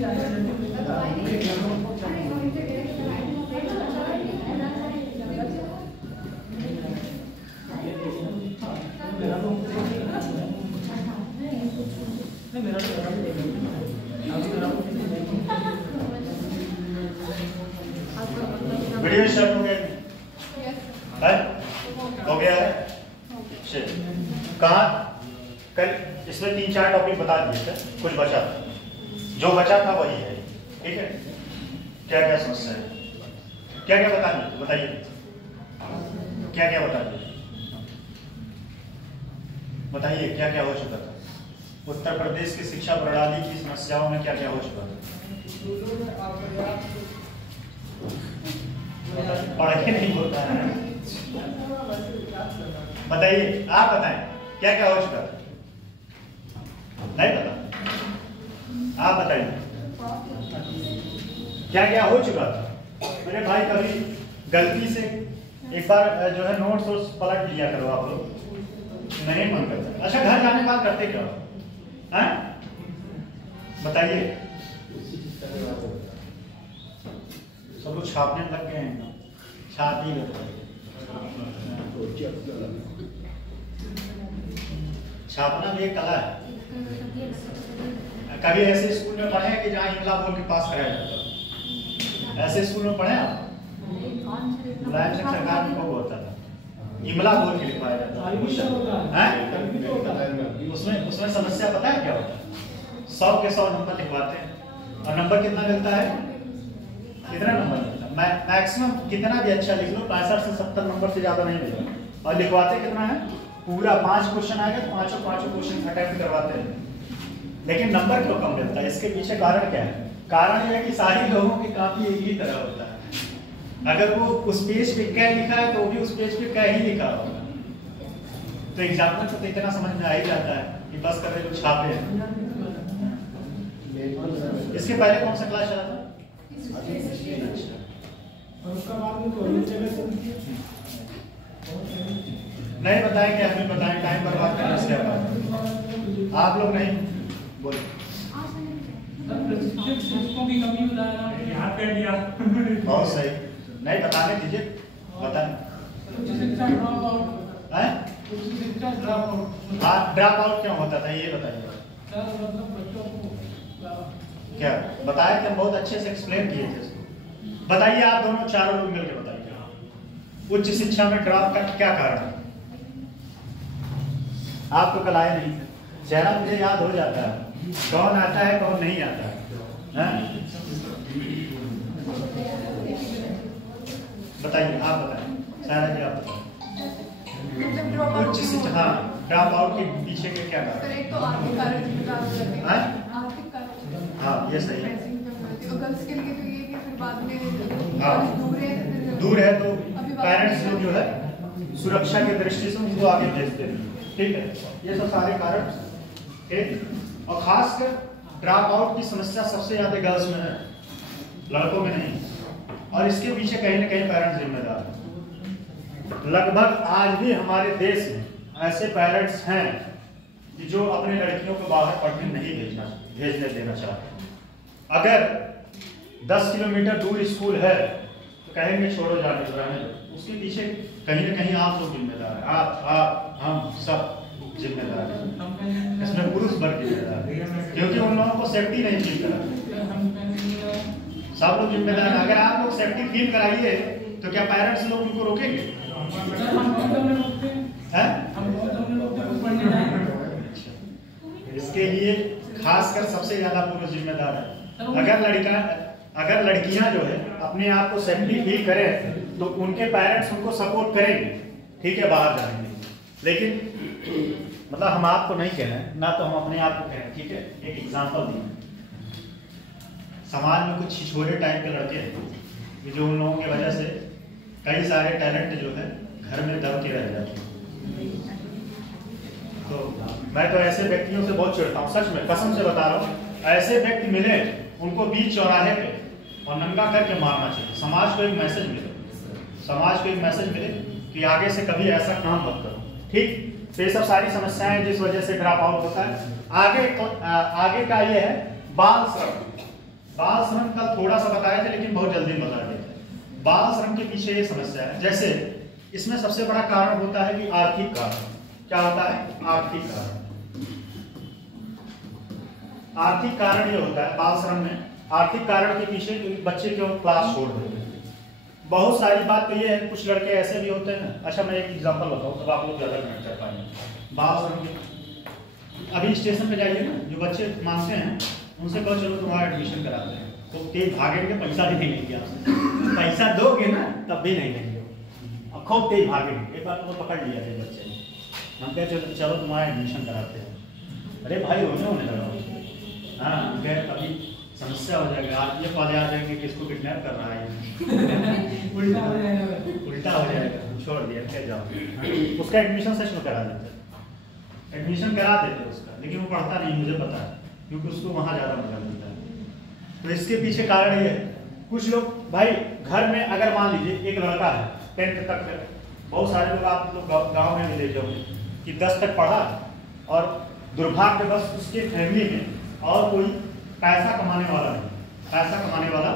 Video start हो गया है? हो गया है? कहाँ कल इसमें 3-4 टॉपिक बता दिए थे, कुछ बचा था, जो बचा था वही है। ठीक है, क्या क्या समस्या है, क्या क्या बताइए, क्या क्या बताइए क्या क्या हो चुका था? उत्तर प्रदेश की शिक्षा प्रणाली की समस्याओं में क्या क्या हो चुका था? पढ़ाई नहीं होता है, बताइए, आप बताएं क्या क्या हो चुका था? नहीं पता, आप बताइए क्या क्या हो चुका था? मेरे भाई कभी गलती से एक बार जो है नोट्स पलट लिया करो आप लोग, नहीं मन करता। अच्छा, घर जाने के बाद करते क्या हो? बताइए, सब लोग छापने लग गए हैं, छाप ही लग गए। छापना भी एक कला है। कभी ऐसे स्कूल में पढ़े कि जहाँ इमला बोल के पास कराया जाता? ऐसे स्कूल में पढ़े आप? मुलायम सिंह सरकार में वो होता था, इमला बोल के लिखवाया जाता है। उसमें समस्या पता है क्या होता है? 100 के 100 नंबर लिखवाते हैं और नंबर कितना मिलता है? कितना नंबर मिलता है? मैक्सिमम कितना भी अच्छा लिख लो 65 से 70 नंबर से ज्यादा नहीं मिलेगा। और लिखवाते कितना है? पूरा 5 क्वेश्चन आएगा तो पांचों क्वेश्चन अटेम्प्ट करवाते हैं, लेकिन नंबर क्यों कम मिलता है? इसके पीछे कारण क्या है? कारण यह है कि सारे लोगों की कॉपी एक ही तरह होता है। अगर वो उस पेज पे क्या लिखा है तो वो भी उस पेज पे क्या ही लिखा होगा। तो एग्जाम्पल तो इतना समझ में आ ही जाता है कि बस कर रहे लोग छापे हैं। इसके पहले कौन सा क्लास चला था? नहीं बताएंगे, हमें बताएं, टाइम बर्बाद करने से आप लोग नहीं बोले। बहुत सही, नहीं बताने दीजिए, बताएं। ड्रॉप आउट क्यों होता था ये बताइए। क्या बताया कि हम बहुत अच्छे से एक्सप्लेन किए थे इसको। बताइए आप दोनों चारों लोग मिलकर बताइए, उच्च शिक्षा में ड्रॉप का क्या कारण है? आप तो कल आए नहीं थे, चेहरा मुझे याद हो जाता है, कौन आता है कौन नहीं आता है। बताइए, आप बताएं, सारा जी आप बताएं। उच्च शिक्षा, हाँ, ड्रॉप आउट के पीछे के क्या कारण? एक तो आर्थिक कारण, हाँ ये सही है। हाँ, दूर है तो पेरेंट्स लोग जो है सुरक्षा की दृष्टि से उनको आगे भेजते हैं। ठीक है, ये सब सारे कारण। ठीक, और खासकर ड्रॉप आउट की समस्या सबसे ज्यादा गर्ल्स में है, लड़कों में नहीं। और इसके पीछे कहीं ना कहीं पेरेंट्स जिम्मेदार हैं। लगभग आज भी हमारे देश में ऐसे पेरेंट्स हैं कि जो अपने लड़कियों को बाहर पढ़ने नहीं भेजने देना चाहते। अगर 10 किलोमीटर दूर स्कूल है तो कहेंगे छोड़ो जाने दो, रहने दो। उसके पीछे कहीं ना कहीं आप लोग जिम्मेदार हैं, आप हम सब जिम्मेदार हैं। इसमें पुरुष वर्ग जिम्मेदार है, क्योंकि उन लोगों को सेफ्टी नहीं फील करा। सब लोग जिम्मेदार हैं। अगर आप लोग सेफ्टी फील कराइए तो क्या पेरेंट्स लोग उनको रोकेंगे? इसके लिए खासकर सबसे ज्यादा पुरुष जिम्मेदार है। अगर लड़कियां जो है अपने आप को सेफ्टी फील करें तो उनके पेरेंट्स उनको सपोर्ट करेंगे, ठीक है, बाहर जाने के लिए। लेकिन मतलब हम आपको नहीं कह रहे हैं, ना तो हम अपने आप को कह रहे हैं, ठीक है। एक एग्जांपल दिए, समाज में कुछ छिछोरे टाइप के लड़के हैं जो उन लोगों की वजह से कई सारे टैलेंट जो है घर में दब के रह जाते हैं। तो मैं तो ऐसे व्यक्तियों से बहुत चिढ़ता हूँ, सच में कसम से बता रहा हूँ। ऐसे व्यक्ति मिले उनको बीच चौराहे पे और नंगा करके मारना चाहिए। समाज को एक मैसेज मिले कि आगे से कभी ऐसा काम मत करो। ठीक, तो ये सब सारी समस्याएं जिस वजह से ड्रॉप आउट होता है। आगे का ये है बाल श्रम। बाल श्रम का थोड़ा सा बताया था लेकिन बहुत जल्दी बता देते हैं। बाल श्रम के पीछे ये समस्या है, जैसे इसमें सबसे बड़ा कारण होता है कि आर्थिक कारण। क्या होता है? आर्थिक कारण। आर्थिक कारण ये होता है बाल श्रम में, आर्थिक कारण के पीछे बच्चे क्यों क्लास छोड़ देते हैं। बहुत सारी बात तो ये है, कुछ लड़के ऐसे भी होते हैं। अच्छा मैं एक एग्जांपल बताऊं तब आप लोग ज्यादा कनेक्ट कर पाएंगे। बाल श्रम के अभी स्टेशन पे जाइए ना, जो बच्चे मानते हैं उनसे कहो चलो तुम्हारा एडमिशन कराते हैं, तो तेज भागेंगे, पैसा भी नहीं लेंगे आपसे। पैसा दोगे ना तब भी नहीं लेंगे, अब खूब तेज भागेंगे। एक बार तो पकड़ लिया थे बच्चे ने, हम कहे चलो तुम्हारा एडमिशन कराते हैं। अरे भाई होने लगा, हाँ कह कभी समस्या हो जाएगा, आप ये पौधे आ जाएंगे कि इसको किडनैप कर रहा है उल्टा हो जाएगा, छोड़ दिया क्या जाओ। उसका एडमिशन सच में करा देते, एडमिशन करा देते उसका, लेकिन वो पढ़ता नहीं, मुझे पता है, क्योंकि उसको वहाँ ज़्यादा मजा मिलता है। तो इसके पीछे कारण ये है। कुछ लोग भाई घर में अगर मान लीजिए एक लड़का है 10th तक, बहुत सारे लोग आप लोग गाँव में भी देखे होंगे कि 10 तक पढ़ा और दुर्भाग्यवश उसके फैमिली में और कोई पैसा कमाने वाला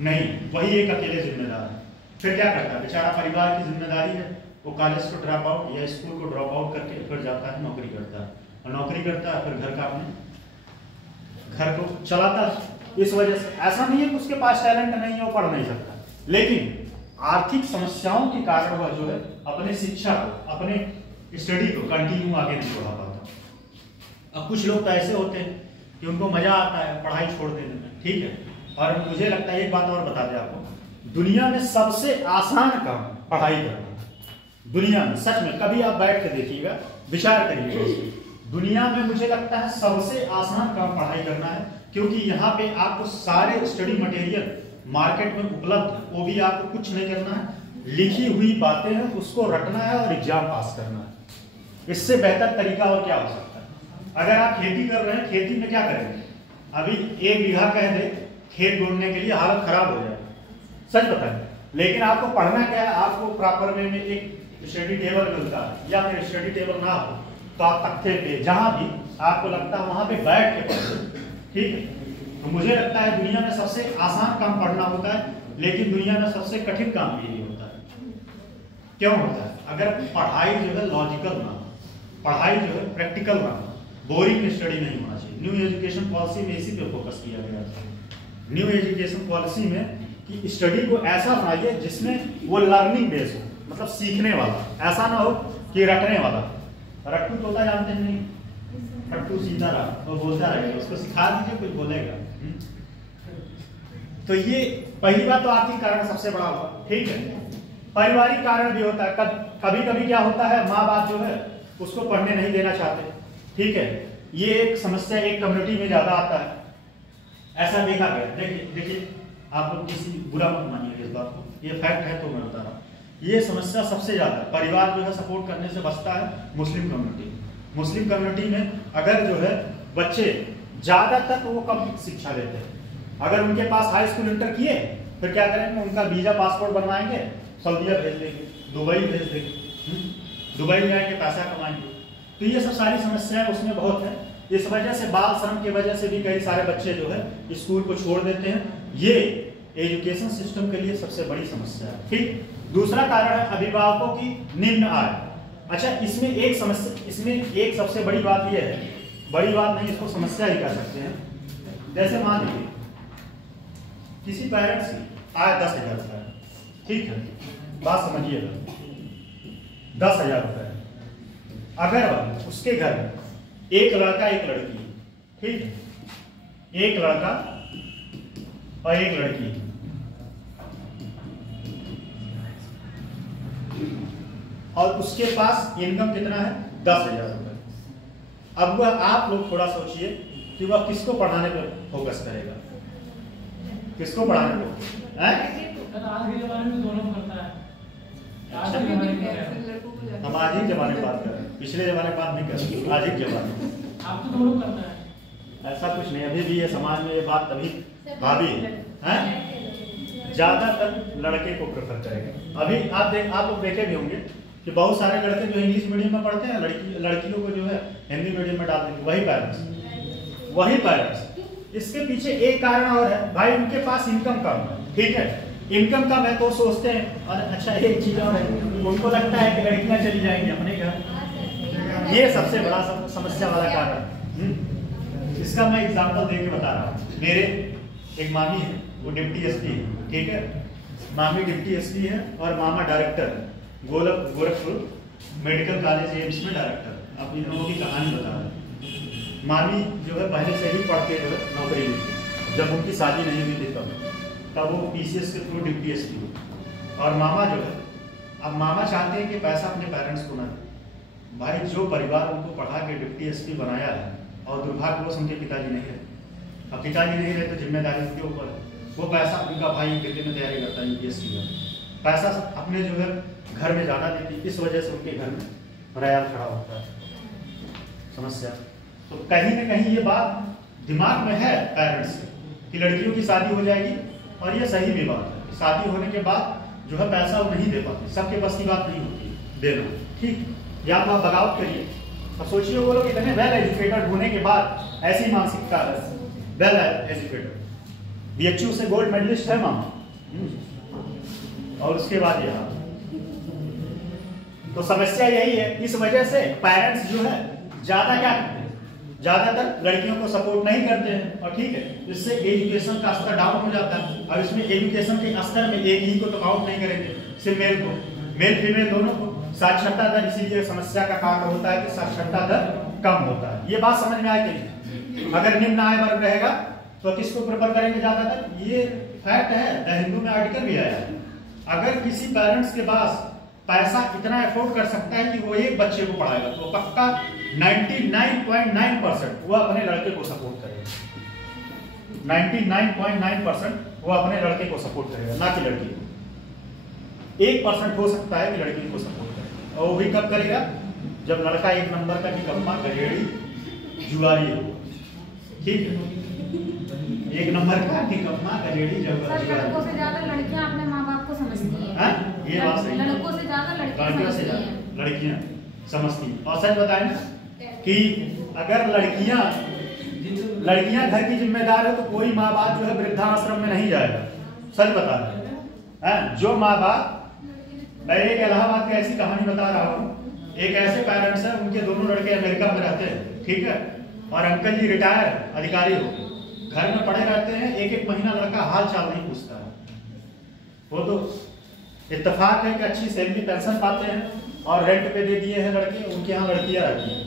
नहीं, वही एक अकेले जिम्मेदार है। फिर क्या करता है बेचारा, परिवार की जिम्मेदारी है, वो कॉलेज को ड्रॉप आउट या स्कूल को ड्रॉप आउट करके फिर जाता है नौकरी करता है, और नौकरी करता है फिर घर का अपने घर को चलाता है। इस वजह से ऐसा नहीं है कि उसके पास टैलेंट नहीं है, वो पढ़ नहीं सकता, लेकिन आर्थिक समस्याओं के कारण वह जो है अपने शिक्षा को, अपने स्टडी को कंटिन्यू आगे नहीं बढ़ा पाता। अब कुछ लोग तो ऐसे होते हैं कि उनको मजा आता है पढ़ाई छोड़ देने में, ठीक है। और मुझे लगता है एक बात और बता दें आपको, दुनिया में सबसे आसान काम पढ़ाई करना। दुनिया में सच में कभी आप बैठ के देखिएगा, विचार करिएगा, दुनिया में मुझे लगता है सबसे आसान काम पढ़ाई करना है, क्योंकि यहाँ पे आपको सारे स्टडी मटेरियल मार्केट में उपलब्ध है, वो भी आपको कुछ नहीं करना है, लिखी हुई बातें हैं उसको रटना है और एग्जाम पास करना है। इससे बेहतर तरीका और क्या हो सकता है। अगर आप खेती कर रहे हैं, खेती में क्या करेंगे, अभी 1 बीघा कह दे खेत बोने के लिए हालत खराब हो जाए, सच बताएं, लेकिन आपको पढ़ना क्या है, आपको प्रॉपर वे में एक स्टडी टेबल मिलता है, या फिर स्टडी टेबल ना हो तो आप तख्ते पे जहां भी आपको लगता है वहां पे बैठ के पढ़ो, ठीक है। तो मुझे लगता है दुनिया में सबसे आसान काम पढ़ना होता है, लेकिन दुनिया में सबसे कठिन काम भी यही होता है। क्यों होता है? अगर पढ़ाई जो है लॉजिकल ना हो, पढ़ाई जो है प्रैक्टिकल ना हो, बोरिंग स्टडी नहीं होना चाहिए। न्यू एजुकेशन पॉलिसी में इसी पे फोकस किया गया है। न्यू एजुकेशन पॉलिसी में कि स्टडी को ऐसा बनाइए जिसमें वो लर्निंग बेस हो, मतलब सीखने वाला, ऐसा ना हो कि रटने वाला। रट्टू तोता जानते हैं नहीं, रट्टू सीधा रहा वो बोलता रहेगा, उसको सिखा दीजिए कुछ बोलेगा। तो ये पहली बात तो आर्थिक कारण सबसे बड़ा हुआ, ठीक है। पारिवारिक कारण भी होता है, कभी कभी क्या होता है, माँ बाप जो है उसको पढ़ने नहीं देना चाहते, ठीक है। ये एक समस्या एक कम्युनिटी में ज्यादा आता है, ऐसा देखा गया। देखिए आप लोग किसी बुरा मत मानिए इस बात को, ये फैक्ट है तो मैं बता रहा हूँ। ये समस्या सबसे ज्यादा परिवार जो है सपोर्ट करने से बचता है मुस्लिम कम्युनिटी। मुस्लिम कम्युनिटी में अगर जो है बच्चे ज्यादातर वो कम शिक्षा लेते हैं, अगर उनके पास हाई स्कूल इंटर किए फिर क्या करेंगे, उनका वीजा पासपोर्ट बनवाएंगे, सऊदीया भेज देंगे, दुबई भेज देंगे, दुबई में आके पैसा कमाएंगे। तो ये सब सारी समस्याएं उसमें बहुत है। इस वजह से बाल श्रम की वजह से भी कई सारे बच्चे जो है स्कूल को छोड़ देते हैं। ये एजुकेशन सिस्टम के लिए सबसे बड़ी समस्या है, ठीक। दूसरा कारण है अभिभावकों की निम्न आय। अच्छा इसमें एक समस्या, इसमें एक सबसे बड़ी बात यह है, बड़ी बात नहीं इसको समस्या ही कह सकते हैं। जैसे मान लीजिए किसी पेरेंट्स की आय 10,000 रुपये, ठीक है, बात समझिएगा, 10,000 रुपये। अगर उसके घर में एक लड़का एक लड़की, ठीक है, एक लड़का और एक लड़की, और उसके पास इनकम कितना है 10,000 रुपये। अब वह आप लोग थोड़ा सोचिए कि वह किसको पढ़ाने पर फोकस करेगा, किसको पढ़ाने पर? आज के जमाने में दोनों करता है। हम आज ही जमाने की बात कर रहे हैं, पिछले जमाने की बात नहीं कर रहे, आज ही जमाने। आप तो दोनों करता है। ऐसा कुछ नहीं, अभी भी ये समाज में ये बात तभी भाभी है, ज्यादातर लड़के को प्रेफर करेगा। अभी आप लोग देखे भी होंगे कि बहुत सारे लड़के जो इंग्लिश मीडियम में पढ़ते हैं, लड़कियों को जो है हिंदी मीडियम में डाल देंगे, वही पेरेंट्स। इसके पीछे एक कारण और है भाई, उनके पास इनकम कम है, ठीक है, इनकम कम है तो सोचते हैं। और अच्छा एक चीज और है, उनको लगता है कि लड़कियां चली जाएंगी अपने घर, ये सबसे बड़ा समस्या वाला कारण। इसका मैं एग्जांपल दे के बता रहा हूँ। मेरे एक मामी है, वो डिप्टी एसपी है, ठीक है, मामी डिप्टी एसपी है और मामा डायरेक्टर है गोरखपुर मेडिकल कॉलेज एम्स में डायरेक्टर। अब इन लोगों की कहानी बता रहा हूँ। मामी जो है पहले से ही पढ़ के जो है नौकरी ली थी, जब उनकी शादी नहीं हुई थी तब वो पीसीएस के थ्रू डिप्टी एसपी हुई। और मामा जो है, अब मामा चाहते हैं कि पैसा अपने पेरेंट्स को ना दे। भाई जो परिवार उनको पढ़ा के डिप्टी एसपी बनाया है और दुर्भाग्यवश उनके पिताजी नहीं रहे, अब पिताजी नहीं रहे तो जिम्मेदारी उनके ऊपर है। वो पैसा उनका भाई दिल्ली में तैयारी करता है यूपीएससी में, पैसा अपने जो है घर में ज़्यादा देती, इस वजह से उनके घर में रयाल खड़ा होता है। समस्या तो कहीं ना कहीं ये बात दिमाग में है पेरेंट्स के कि लड़कियों की शादी हो जाएगी, और ये सही भी बात है। शादी होने के बाद जो है पैसा वो नहीं दे पाते, सबके बस की बात नहीं होती देना, ठीक, या तो आप बगावत करिए। अब सोचिए वो लोग इतने वेल एजुकेटेड होने के बाद ऐसी मानसिकता है, वेल एजुकेटेड, बीएचयू से गोल्ड मेडलिस्ट है मामा, और उसके बाद यह तो समस्या यही है। इस वजह से पेरेंट्स जो है ज्यादा क्या करते हैं, ज्यादातर लड़कियों को सपोर्ट नहीं करते हैं, और ठीक है, इससे एजुकेशन का स्तर डाउन हो जाता है। और इसमें एजुकेशन के स्तर में एक ही को तो काउंट नहीं करेंगे, सिर्फ मेल को, मेल फीमेल दोनों को। साक्षरता दर इसीलिए समस्या का कारण होता है कि साक्षरता दर कम होता है। ये बात समझ में आए कि नहीं? अगर निम्न आय वर्ग रहेगा तो किसको प्रेफर करेंगे ज्यादातर, ये फैक्ट है, द हिंदू में आर्टिकल भी आया है। अगर किसी पेरेंट्स के पास पैसा इतना अफोर्ड कर सकता है कि वो एक बच्चे को पढ़ाएगा तो पक्का 99.9% वो अपने लड़के को सपोर्ट करेगा। 99.9% वो अपने लड़के को सपोर्ट करेगा, ना कि लड़की को। 1% हो सकता है कि लड़की को सपोर्ट करेगा, और वो भी कब करेगा, जब लड़का एक नंबर का निकम्मा गजेड़ी जुआरी हो, ठीक है, एक नंबर का निकम्मा गजेड़ी जुआरी। लड़कों से ज्यादा लड़कियां अपने माँ बाप को समझती हैं। ये बात सही है, लड़कों से ज्यादा लड़कियां समझती हैं। और सच बताएं कि अगर लड़कियां घर की जिम्मेदार है तो कोई माँ बाप जो है वृद्धाश्रम में नहीं जाएगा। सच बता रहे हैं, जो माँ बाप, मैं एक इलाहाबाद की ऐसी कहानी बता रहा हूँ। एक ऐसे पेरेंट्स हैं, उनके दोनों लड़के अमेरिका में रहते हैं, ठीक है, और अंकल जी रिटायर अधिकारी हो, घर में पड़े रहते हैं। एक महीना लड़का हाल चाल नहीं पूछता है। वो तो इत्तेफाक है कि अच्छी सैलरी पेंशन पाते हैं और रेंट पे दे दिए हैं लड़के, उनके यहाँ लड़कियां रहती हैं,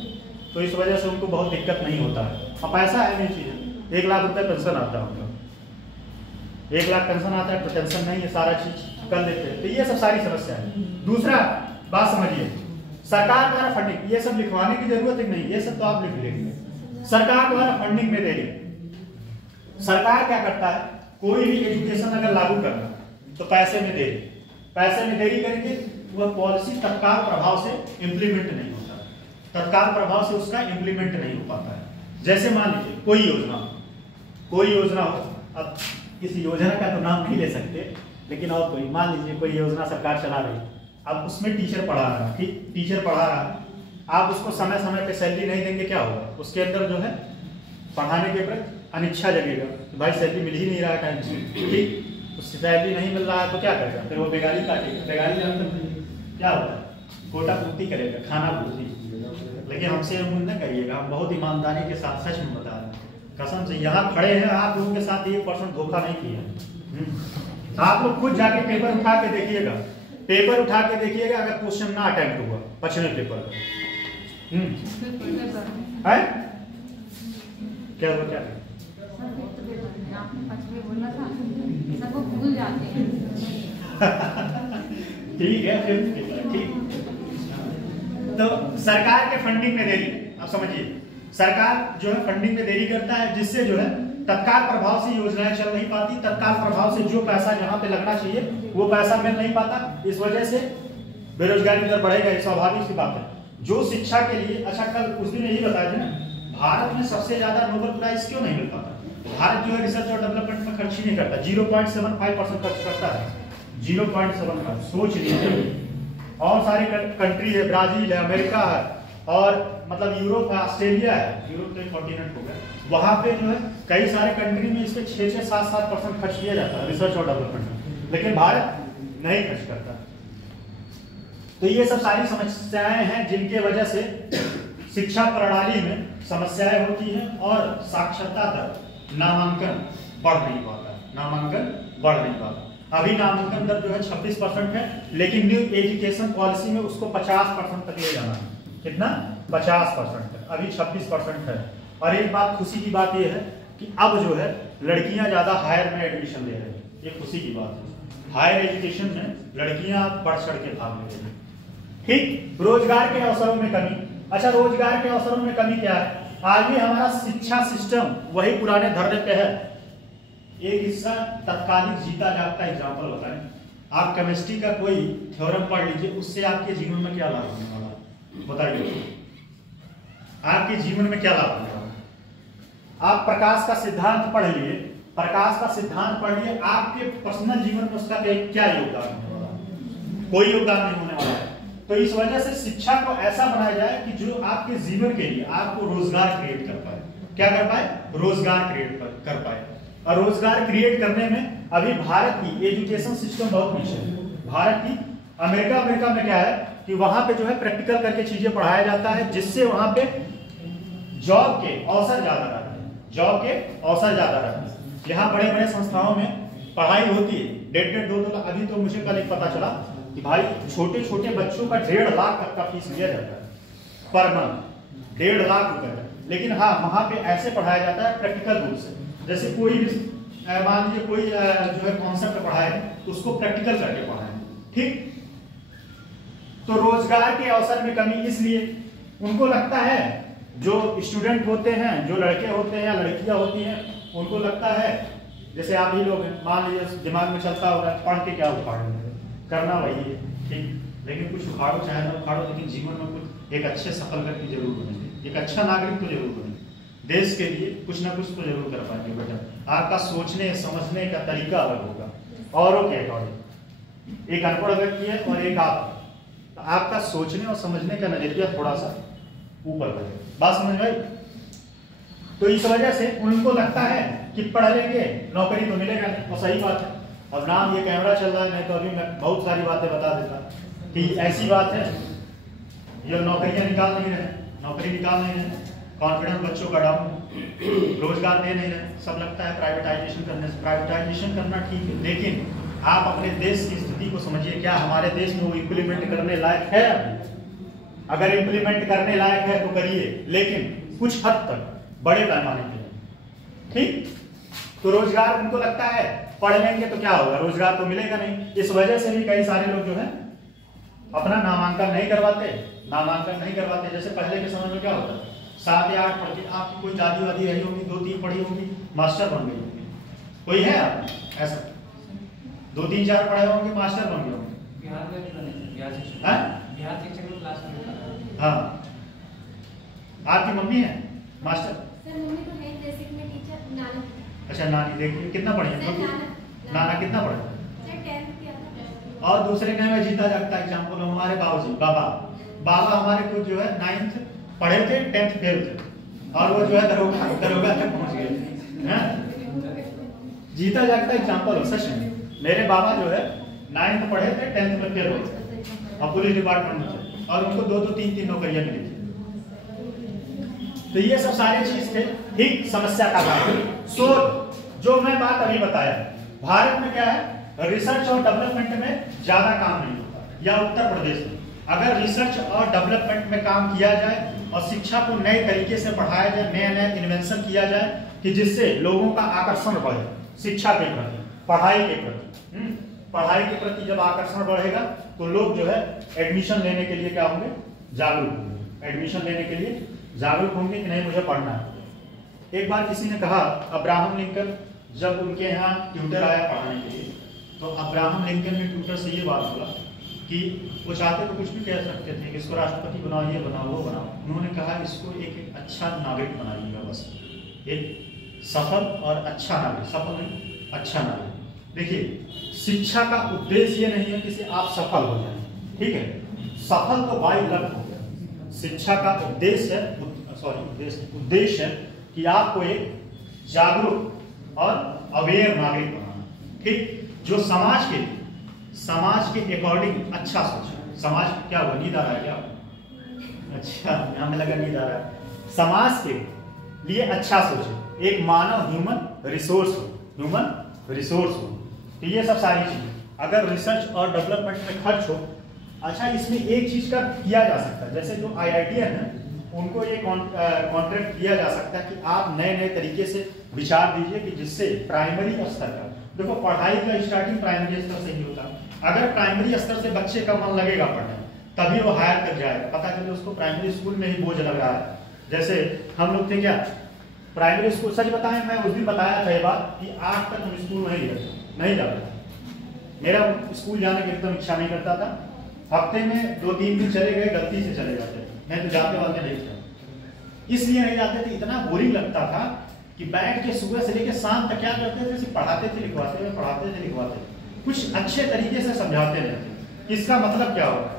तो इस वजह से उनको बहुत दिक्कत नहीं होता है। अब पैसा है नहीं चीज़, 1 लाख रुपए पेंशन आता है उनका, 1 लाख पेंशन आता है तो टेंशन नहीं है, सारा चीज कर लेते हैं। तो ये सब सारी समस्या है। दूसरा बात समझिए, सरकार द्वारा फंडिंग, ये सब लिखवाने की जरूरत ही नहीं, ये सब तो आप लिख लेंगे। सरकार द्वारा फंडिंग में देरी, सरकार क्या करता है, कोई भी एजुकेशन अगर लागू करना तो पैसे में देरी करेंगे, वह पॉलिसी तत्काल प्रभाव से इंप्लीमेंट नहीं होता, तत्काल प्रभाव से उसका इंप्लीमेंट नहीं हो पाता है। जैसे मान लीजिए कोई योजना हो, अब किसी योजना का तो नाम नहीं ले सकते, लेकिन और कोई मान लीजिए कोई योजना सरकार चला रही, अब उसमें टीचर पढ़ा रहा है, ठीक, टीचर पढ़ा रहा है, आप उसको समय समय पे सैलरी नहीं देंगे, क्या होगा, उसके अंदर जो है पढ़ाने के प्रति अनिच्छा जगेगा, भाई सैलरी मिल ही नहीं रहा है टाइम से, ठीक, उससे सैलरी नहीं मिल रहा है तो क्या करेगा, फिर वो बेगारी काटेगा, बेगारी क्या होता है, कोटा पूर्ति करेगा, खाना पूर्ति। लेकिन हमसे उम्मीद न करिएगा, हम बहुत ईमानदारी के साथ सच में बता रहे हैं, कसम से, यहाँ खड़े हैं, आप लोगों के साथ 1% धोखा नहीं किया। आप लोग खुद जाके पेपर उठा के देखिएगा, अगर क्वेश्चन ना अटेम्प्ट हुआ पछले पेपर है क्या हुआ, क्या भूल जाते हैं। ठीक है, ठीक। तो सरकार के फंडिंग में देरी, आप समझिए, सरकार जो है फंडिंग में देरी करता है, जिससे जो है तत्काल प्रभाव से योजनाएं चल नहीं पाती, तत्काल प्रभाव से जो पैसा जहां पे लगना चाहिए वो पैसा मिल नहीं पाता, इस वजह से बेरोजगारी दर बढ़ेगा, ये स्वाभाविक सी बात है। जो शिक्षा के लिए, अच्छा कल उस दिन यही बताया था ना, भारत में सबसे ज्यादा नोबेल प्राइज क्यों नहीं मिल पाता, भारत जो है रिसर्च और डेवलपमेंट में खर्च ही नहीं करता, 0.75% खर्च करता है, 0.75। सोच लीजिए, और सारी कंट्री है, ब्राजील है, अमेरिका है, और मतलब यूरोप है, ऑस्ट्रेलिया है, यूरोप तो एक कॉन्टिनेंट हो गया, वहां पे जो है कई सारे कंट्री में इस पे 6-6, 7-7% खर्च किया जाता है रिसर्च और डेवलपमेंट में, लेकिन भारत नहीं खर्च करता। तो ये सब सारी समस्याएं हैं जिनके वजह से शिक्षा प्रणाली में समस्याएं होती हैं और साक्षरता दर, नामांकन बढ़ नहीं पाता, नामांकन बढ़ नहीं पाता। अभी नामांकन दर जो है 26% है, लेकिन न्यू एजुकेशन पॉलिसी में उसको 50% तक ले जाना है। कितना? 50% है, अभी 26% है। और एक बात खुशी की बात यह है कि अब जो है लड़कियां ज्यादा हायर में एडमिशन ले रही है, ये खुशी की बात है। हायर एजुकेशन में लड़कियां बढ़ चढ़ के भाग ले रही है। ठीक, रोजगार के अवसरों में कमी। अच्छा, रोजगार के अवसरों में कमी क्या है? आज भी हमारा शिक्षा सिस्टम वही पुराने धरने पे है। एक हिस्सा तत्कालिक जीता जागता एग्जाम्पल बताएं। आप केमिस्ट्री का कोई थ्योरम पढ़ लीजिए, उससे आपके जीवन में क्या लाभ होने वाला है बताइए? आपके जीवन में क्या लाभ होने वाला है? आप प्रकाश का सिद्धांत पढ़ लिए, प्रकाश का सिद्धांत पढ़ लिए, आपके पर्सनल जीवन में उसका क्या योगदान होने वाला है? कोई योगदान नहीं होने वाला है। तो इस वजह से शिक्षा को ऐसा बनाया जाए कि जो आपके जीवन के लिए आपको रोजगार क्रिएट कर पाए। क्या कर पाए? रोजगार क्रिएट कर पाए। और रोजगार क्रिएट करने में अभी भारत की एजुकेशन सिस्टम बहुत पीछे है। भारत की अमेरिका में क्या है कि वहां पे जो है प्रैक्टिकल करके चीजें पढ़ाया जाता है, जिससे वहां पे जॉब के अवसर ज्यादा रहते हैं, जॉब के अवसर ज्यादा रहते हैं। यहाँ बड़े बड़े संस्थाओं में पढ़ाई होती है 1.5, 2 लाख। अभी तो मुझे कल एक पता चला कि भाई छोटे छोटे बच्चों का 1.5 लाख तक का फीस लिया जाता है पर मंथ, 1.5 लाख रुपए। लेकिन हाँ, वहां पे ऐसे पढ़ाया जाता है प्रैक्टिकल रूप से, जैसे कोई मान लीजिए कोई जो है कॉन्सेप्ट पढ़ाए, उसको प्रैक्टिकल करके पढ़ाए। ठीक, तो रोजगार के अवसर में कमी इसलिए उनको लगता है, जो स्टूडेंट होते हैं, जो लड़के होते हैं या लड़कियां होती हैं, उनको लगता है जैसे आप ही लोग हैं, मान लीजिए दिमाग में चलता होगा पढ़ के क्या उखाड़ेंगे, करना वही है। ठीक, लेकिन कुछ उखाड़ो चाहे ना उखाड़ो, लेकिन जीवन में कुछ एक अच्छे सफल व्यक्ति जरूर बनेंगे, एक अच्छा नागरिक तो जरूर बनेंगे, देश के लिए कुछ ना कुछ तो जरूर कर पाएंगे। बेटा आपका सोचने समझने का तरीका अलग होगा औरों के अकॉर्डिंग। एक अनपढ़ व्यक्ति है और एक आप, आपका सोचने और समझने का नजरिया थोड़ा सा ऊपर बढ़े। बात समझ भाई? तो इस वजह से उनको लगता है कि पढ़ लेंगे नौकरी तो मिलेगा नहीं, और सही बात है। और नाम ये कैमरा चल रहा है, नहीं तो अभी मैं बहुत सारी बातें बता देता कि ऐसी बात है, ये नौकरियां निकाल नहीं रहे, नौकरी निकाल नहीं रहे, कॉन्फिडेंस बच्चों का डाउन, रोजगार दे नहीं रहे। सब लगता है प्राइवेटाइजेशन करने से। प्राइवेटाइजेशन करना ठीक है, लेकिन आप अपने देश की स्थिति को समझिए। क्या हमारे देश में वो इम्प्लीमेंट करने लायक है? अगर इम्प्लीमेंट करने लायक है तो करिए, लेकिन कुछ हद तक, बड़े पैमाने पे। ठीक, तो रोजगार उनको लगता है पढ़ लेंगे तो क्या होगा, रोजगार तो मिलेगा नहीं। इस वजह से भी कई सारे लोग जो है अपना नामांकन नहीं करवाते। जैसे पहले के समय में क्या होता है, 7 या 8 पढ़ के आपकी कोई दादी वादी रही होगी, 2-3 पढ़ी होगी, मास्टर बन गई होगी। कोई है आप ऐसा? 2-3-4 पढ़े होंगे, मास्टर बन गए होंगे। हाँ, आपकी मम्मी है मास्टर? सर मम्मी तो है, बेसिक में टीचर नानी। अच्छा, नानी। देखिए कितना पढ़े हैं? नाना कितना पढ़े? सर 10th किया था। और दूसरे का मैं जीता जागता एग्जाम्पल, हमारे बाबूजी, बाबा हमारे को जो है 9th पढ़े थे, 10th फेल थे, और वो जो है दरोगा तक पहुंच गए। जीता जागता एग्जाम्पल हो सच में। मेरे बाबा जो है 9th पढ़े थे, 10th में फेल हो गए और पुलिस डिपार्टमेंट में थे, और उनको 2-2, 3-3 नौकरियां मिली थी। तो ये सब सारे चीज थे। ठीक, समस्या का कारण। सो जो मैं बात अभी बताया, भारत में क्या है, रिसर्च और डेवलपमेंट में ज्यादा काम नहीं होता, या उत्तर प्रदेश में। अगर रिसर्च और डेवलपमेंट में काम किया जाए और शिक्षा को नए तरीके से पढ़ाया जाए, नए इन्वेंशन किया जाए कि जिससे लोगों का आकर्षण बढ़े शिक्षा के प्रति, पढ़ाई के प्रति। पढ़ाई के प्रति जब आकर्षण बढ़ेगा तो लोग जो है एडमिशन लेने के लिए क्या होंगे, जागरूक होंगे। एडमिशन लेने के लिए जागरूक होंगे कि नहीं मुझे पढ़ना है। एक बार किसी ने कहा, अब्राहम लिंकन जब उनके यहाँ ट्यूटर आया पढ़ाने के लिए, तो अब्राहम लिंकन ने ट्यूटर से ये बात बोला कि वो चाहते तो कुछ भी कह सकते थे कि इसको राष्ट्रपति बनाओ, ये बनाओ, वो बनाओ। उन्होंने कहा इसको एक अच्छा नागरिक बनाइएगा, बस एक सफल और अच्छा नागरिक, सफल नहीं अच्छा नागरिक। देखिए, शिक्षा का उद्देश्य ये नहीं है कि आप सफल हो जाए, ठीक है, सफल तो बाई लक हो गया। शिक्षा का उद्देश्य है कि आपको एक जागरूक और अवेयर नागरिक बनाना, ठीक, जो समाज के अकॉर्डिंग अच्छा सोचे। समाज क्या हुआ, नींद आ रहा है क्या? अच्छा, हमें लगा नींद आ रहा है। समाज के लिए अच्छा सोचे, एक मानव ह्यूमन रिसोर्स हो। तो ये सब सारी चीजें अगर रिसर्च और डेवलपमेंट में खर्च हो। अच्छा, इसमें एक चीज का किया जा सकता है, जैसे जो IITian है उनको ये कॉन्ट्रैक्ट किया जा सकता है कि आप नए नए तरीके से विचार दीजिए कि जिससे प्राइमरी स्तर का, देखो पढ़ाई का स्टार्टिंग प्राइमरी स्तर से ही होता है। अगर प्राइमरी स्तर से बच्चे का मन लगेगा पढ़ने, तभी वो हायर तक जाएगा। पता चले उसको प्राइमरी स्कूल में ही बोझ लग रहा है। जैसे हम लोग थे क्या, प्राइमरी स्कूल, सच बताएं मैं उस दिन बताया था ये बात कि 8 तक हम स्कूल नहीं जाते। मेरा स्कूल जाने की एकदम इच्छा नहीं करता था। हफ्ते में 2-3 दिन चले गए, गलती से चले जाते, मैं तो जाते वाले नहीं था। इसलिए नहीं जाते थे, इतना बोरिंग लगता था कि बैठ के सुबह से लेकर शाम तक क्या करते थे, सिर्फ पढ़ाते थे लिखवाते, कुछ अच्छे तरीके से समझाते नहीं थे। इसका मतलब क्या होगा,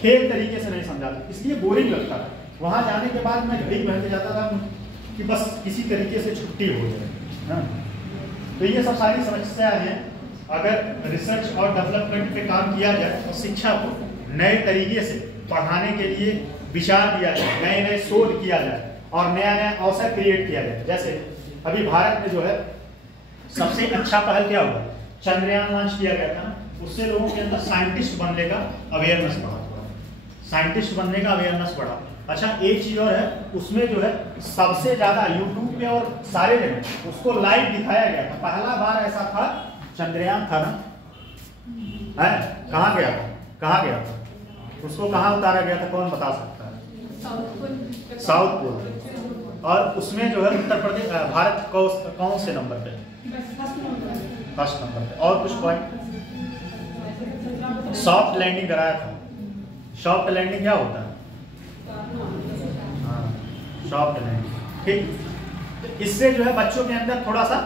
खेल तरीके से नहीं समझाते, इसलिए बोरिंग लगता था। वहां जाने के बाद मैं घड़ी पहन के जाता था कि बस किसी तरीके से छुट्टी हो जाए। तो ये सब सारी समस्याएं हैं। अगर रिसर्च और डेवलपमेंट पे काम किया जाए और शिक्षा को नए तरीके से पढ़ाने के लिए विचार दिया जाए, नए नए शोध किया जाए और नया नया अवसर क्रिएट किया जाए। जैसे अभी भारत में जो है सबसे अच्छा पहल क्या हुआ, चंद्रयान लॉन्च किया गया था। उससे लोगों के अंदर साइंटिस्ट बनने का अवेयरनेस बढ़ा। अच्छा, एक चीज और है, उसमें जो है सबसे ज्यादा यूट्यूब पे और सारे जगह उसको लाइव दिखाया गया था। पहला बार ऐसा था, चंद्रयान था ना, है कहाँ गया था, उसको कहाँ उतारा गया था, कौन बता सकता है? South Pole. और उसमें जो है उत्तर प्रदेश, भारत कौन से नंबर पे? फर्स्ट नंबर पे। और कुछ पॉइंट, सॉफ्ट लैंडिंग कराया था। सॉफ्ट लैंडिंग क्या होता है? सॉफ्ट लैंडिंग, ठीक। इससे जो है बच्चों के अंदर थोड़ा सा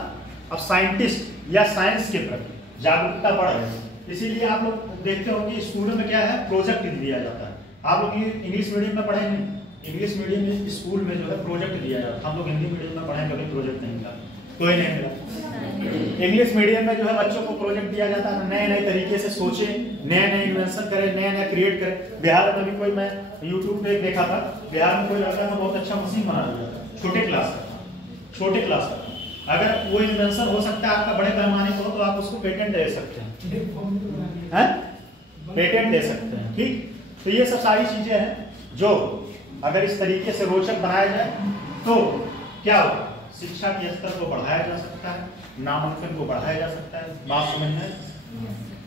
अब साइंटिस्ट या साइंस के प्रति जागरूकता बढ़ रही है। इसीलिए आप लोग देखते हो कि स्कूलों में क्या है, प्रोजेक्ट दिया जाता है। आप लोग इंग्लिश मीडियम में पढ़े नहीं, इंग्लिश मीडियम में स्कूल में जो है प्रोजेक्ट दिया जाता है। हम लोग हिंदी मीडियम में पढ़े, कभी प्रोजेक्ट नहीं मिला, कोई नहीं मिला। इंग्लिश मीडियम में जो है बच्चों को प्रोजेक्ट दिया जाता है, नए नए तरीके से सोचे, नए नए इन्वेंशन करे, नया नया क्रिएट करे। बिहार में भी कोई, मैं यूट्यूब पे देखा था, बिहार में कोई लड़का था बहुत अच्छा मशीन बना दिया था, छोटे क्लास का। अगर वो इन्वेंशन हो सकता है आपका बड़े पैमाने पर हो तो आप उसको पेटेंट दे सकते हैं, पेटेंट दे सकते हैं, ठीक। तो ये सब सारी चीजें हैं जो अगर इस तरीके से रोचक बनाया जाए तो क्या होगा, शिक्षा के स्तर को बढ़ाया जा सकता है, नामांकन को बढ़ाया जा सकता है। बात समझ में?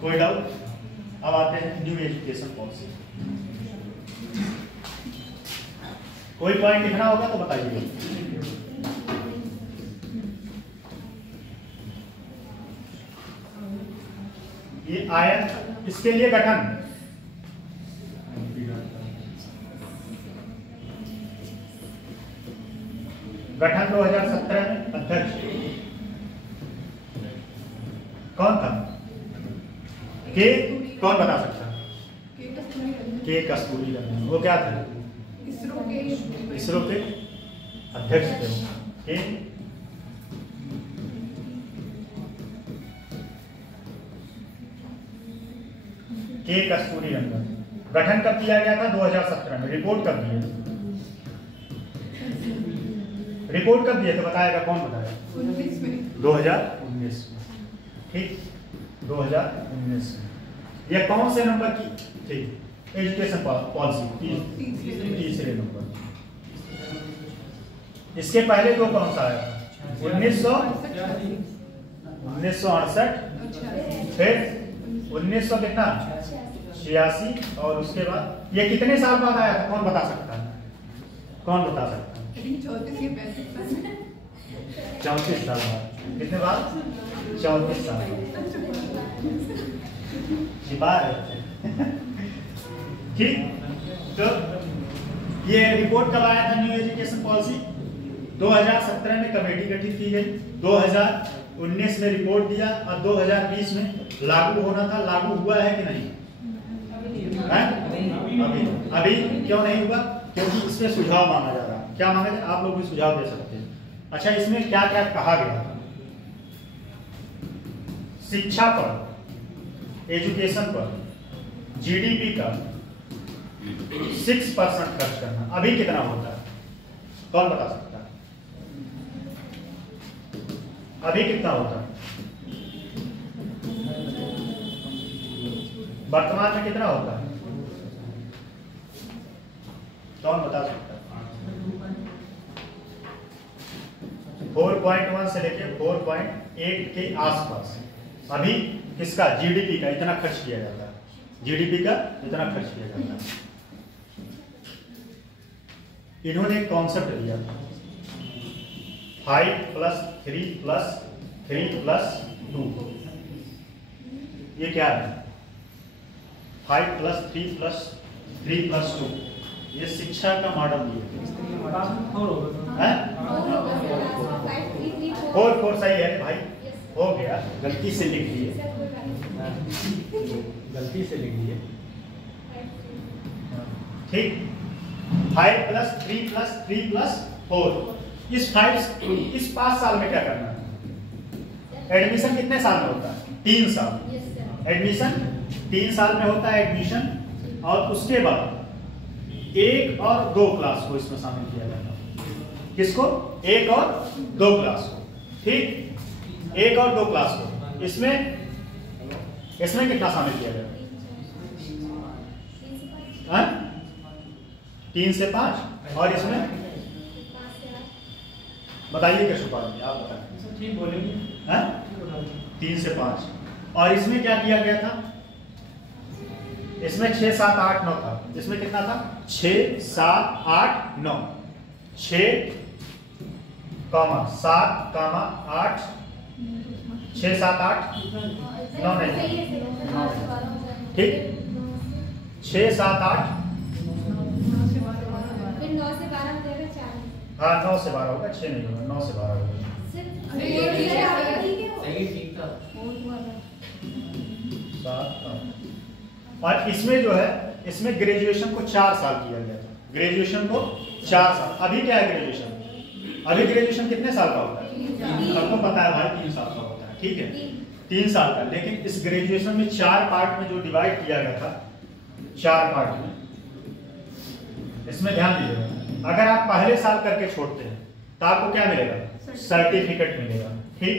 कोई डाउट? अब आते हैं न्यू एजुकेशन पॉलिसी। कोई पॉइंट लिखना होगा तो बताइए। ये आयन, इसके लिए गठन, गठन 2017 में अध्यक्ष कौन था? के, कौन बता सकता? के कस्तूरी रंगन। वो क्या थे? इसरो के अध्यक्ष थे। के कस्तूरी रंगन। गठन कब किया गया था? 2017 में। रिपोर्ट कब दी? रिपोर्ट कब दिया था बताएगा, कौन बताएगा? 2019 में, ठीक, 2019 में। यह कौन से नंबर की थी एजुकेशन पॉलिसी? तीसरे नंबर। इसके पहले जो कौन सा आया? 1968, फिर 1900 कितना? 86, और उसके बाद ये कितने साल बाद आया था, कौन बता सकता है? कौन बता सकता है? 34 साल बाद। कितने बाद? 34 साल छिपा है। ठीक, तो ये रिपोर्ट कब आया था न्यू एजुकेशन पॉलिसी? 2017 में कमेटी गठित की गई, 2019 में रिपोर्ट दिया और 2020 में लागू होना था। लागू हुआ है कि नहीं? अभी क्यों नहीं हुआ? क्योंकि इसमें सुझाव मांगा जा रहा है। क्या मांगा जाए, आप लोग भी सुझाव दे सकते हैं। अच्छा, इसमें क्या क्या कहा गया था? शिक्षा पर, एजुकेशन पर जीडीपी का 6% खर्च करना अभी कितना होता है? कौन बता सकता है अभी कितना होता है? वर्तमान में कितना होता है? कौन बता सकता है? 4.1 से लेके 4.8 के आसपास अभी किसका, जीडीपी का इतना खर्च किया जाता है। जीडीपी का इतना खर्च किया जाता है। इन्होंने एक कॉन्सेप्ट दिया था 5+3+3+2। ये क्या है? 5+3+3+2 ये शिक्षा का मॉडल दिया। 4 सही है भाई, हो गया, गलती से लिख दिए, गलती से लिख दिए, ठीक। 5+3+3+4 इस 5 साल में क्या करना है? एडमिशन कितने साल में होता है? 3 साल। एडमिशन 3 साल में होता है एडमिशन, और उसके बाद 1 और 2 क्लास को इसमें शामिल किया जाता है। किसको? 1 और 2 क्लास को, ठीक। 1 और 2 क्लास को इसमें कितना शामिल किया जाता है? 3 से 5। और इसमें बताइए कैसे पाएंगे, आप बताएं। ठीक बोलेंगे। 3 से 5। और इसमें क्या किया गया था? इसमें 6, 7, 8, 9 था। इसमें कितना था? 6, 7, 8, 9। 6, 7, 8, 6, 7, 8, 9 नहीं, ठीक। 6, 7, 8, फिर 9 से 12 हो जाएगा 4। हाँ 9 से 12 होगा, 6 नहीं होगा, 9 से 12 होगा। और इसमें जो है, इसमें ग्रेजुएशन को 4 साल किया गया था। ग्रेजुएशन को 4 साल। अभी क्या है ग्रेजुएशन? अभी ग्रेजुएशन कितने साल का होता है? सबको पता है भाई, 3 साल का होता है, ठीक है, 3 साल का। लेकिन इस ग्रेजुएशन में 4 पार्ट में जो डिवाइड किया गया था, 4 पार्ट में, इसमें ध्यान दीजिएगा। अगर आप पहले साल करके छोड़ते हैं तो आपको क्या मिलेगा? सर्टिफिकेट मिलेगा, ठीक।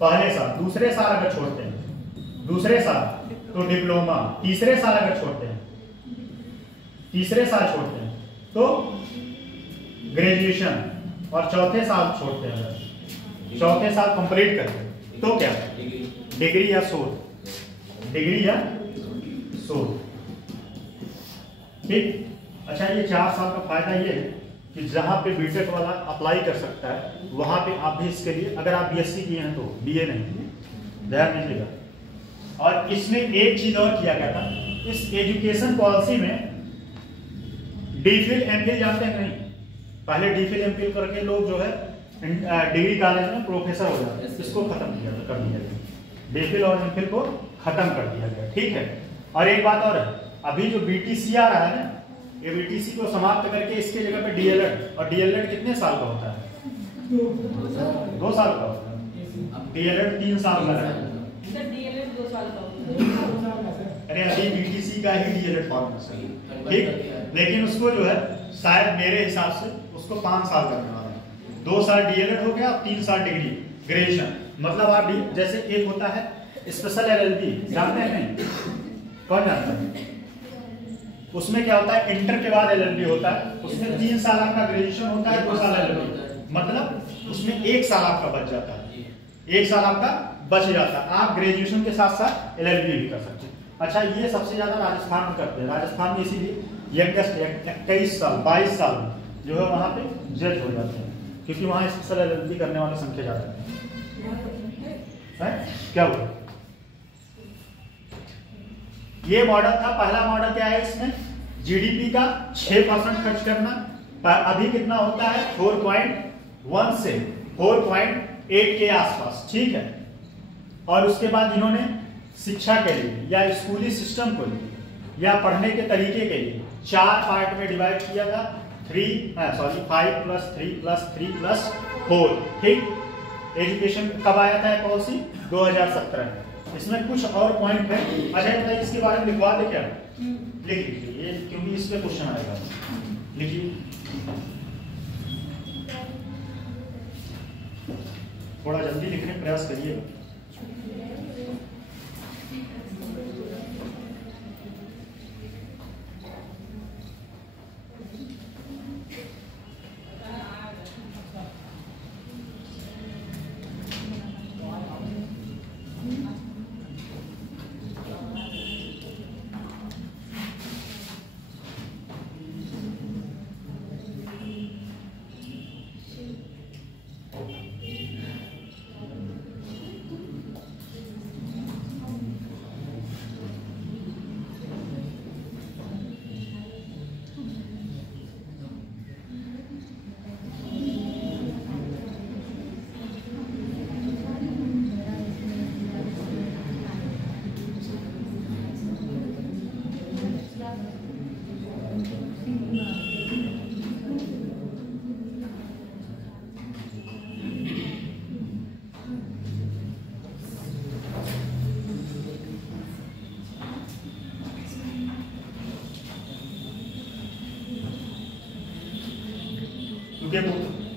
पहले साल। दूसरे साल अगर छोड़ते हैं, दूसरे साल तो डिप्लोमा। तीसरे साल अगर छोड़ते हैं, तीसरे साल छोड़ते हैं तो ग्रेजुएशन। और चौथे साल छोड़ते हैं, चौथे साल कंप्लीट करते हैं तो क्या? डिग्री या शोध, डिग्री या शोध, ठीक। अच्छा, ये 4 साल का फायदा ये है कि जहां पे बीटेक वाला अप्लाई कर सकता है, वहां पे आप भी इसके लिए, अगर आप बीएससी किए हैं तो, बीए नहीं, ध्यान दीजिएगा। और इसमें एक चीज और किया गया था, इस एजुकेशन पॉलिसी में डीफिल एमफिल जानते हैं नहीं? पहले डीफिल एमफिल करके लोग जो है डिग्री कॉलेज में प्रोफेसर हो जाते हैं, इसको खत्म कर दिया गया। डीफिल और एमफिल को खत्म कर दिया गया, ठीक है। और एक बात और है, अभी जो बीटीसी आ रहा है ना, ये बीटीसी को समाप्त करके इसके जगह पे डीएलएड। और डीएलएड कितने साल का होता है? 2 साल का होता है। डीएलएड 3 साल का है। अरे अभी बीटीसी का ही डीएलएड फॉर्म है, ठीक। लेकिन उसको जो है शायद मेरे हिसाब से उसको 5 साल करने वाला है। 2 साल डीएलएड हो गया, 3 साल डिग्री ग्रेजुएशन। मतलब आप जैसे एक होता है स्पेशल एलएलबी, जानते हैं नहीं? कौन जानता है? उसमें क्या होता है, इंटर के बाद एलएलबी होता है, उसमें 3 साल आपका ग्रेजुएशन होता है, 2 साल एलएलबी। मतलब उसमें 1 साल आपका बच जाता है, 1 साल आपका बच जाता है। आप ग्रेजुएशन के साथ साथ एलएलबी भी कर सकते हैं। अच्छा, ये सबसे ज्यादा राजस्थान में करते हैं। राजस्थान में इसीलिए यंगेस्ट 21 साल 22 साल जो है वहां पे जज हो जाते हैं, क्योंकि वहां स्पेशल एलएलबी करने वाली संख्या ज्यादा है। क्या हुआ? ये मॉडल था। पहला मॉडल क्या है? इसमें जीडीपी का 6% खर्च करना। अभी कितना होता है? 4.1 से 4.8 के आसपास, ठीक है। और उसके बाद इन्होंने शिक्षा के लिए या स्कूली सिस्टम को लिए या पढ़ने के तरीके के लिए 4 पार्ट में डिवाइड किया था। 5 + 3 + 3 + 4, ठीक। एजुकेशन कब आया था पॉलिसी? 2017 में। इसमें कुछ और पॉइंट है। अच्छा बताइए, इसके बारे में लिखवा दे क्या? लिख लीजिए, ये क्योंकि इस पे क्वेश्चन आएगा। लिखिए, थोड़ा जल्दी लिखने का प्रयास करिएगा।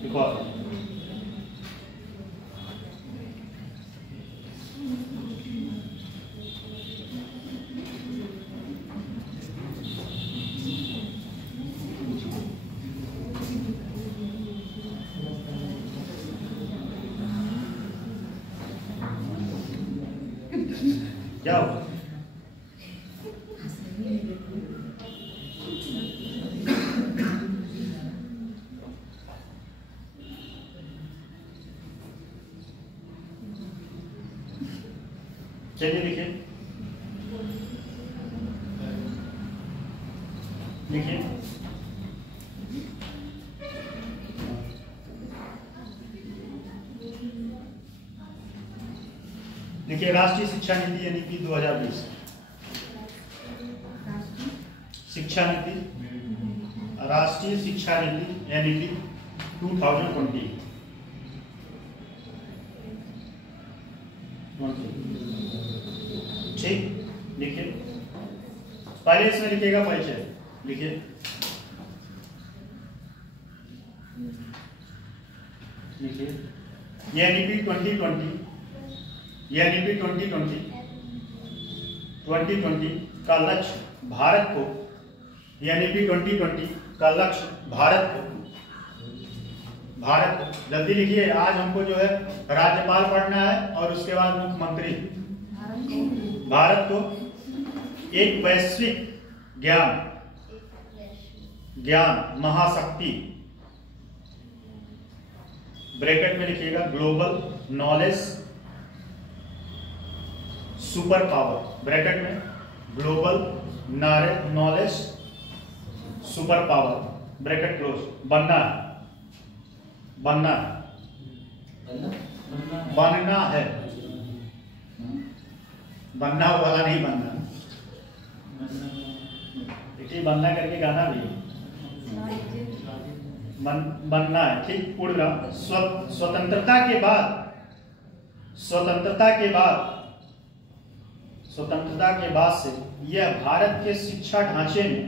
लिखवा दो। क्या हुआ? चलिए लिखिए, लिखिए। देखिए, राष्ट्रीय शिक्षा नीति यानी कि 2020 शिक्षा नीति, राष्ट्रीय शिक्षा नीति यानी कि 2020। ठीक, लिखिए। पहले इसमें लिखिएगा परिचय, लिखिए। लिखिए, एनईपी 2020 का लक्ष्य भारत को, एनईपी 2020 का लक्ष्य भारत जल्दी लिखिए। आज हमको जो है राज्यपाल पढ़ना है और उसके बाद मुख्यमंत्री। भारत को एक वैश्विक ज्ञान महाशक्ति, ब्रैकेट में लिखिएगा, global knowledge super power, bracket में global knowledge super power, bracket close, बनना है, बनना वाला नहीं बनना। देखिए, बनना करके गाना भी बनना है, ठीक। पूर्णविराम। स्वतंत्रता के बाद से यह भारत के शिक्षा ढांचे में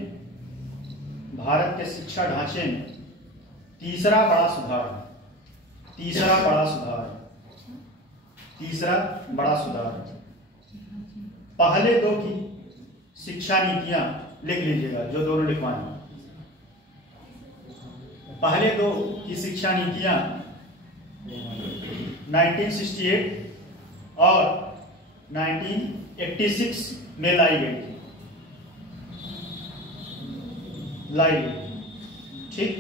तीसरा बड़ा सुधार। पहले दो की शिक्षा नीतियां लिख लीजिएगा, जो दोनों लिखवाएं। पहले दो की शिक्षा नीतियां 1968 और 1986 में लाई गई थी, ठीक।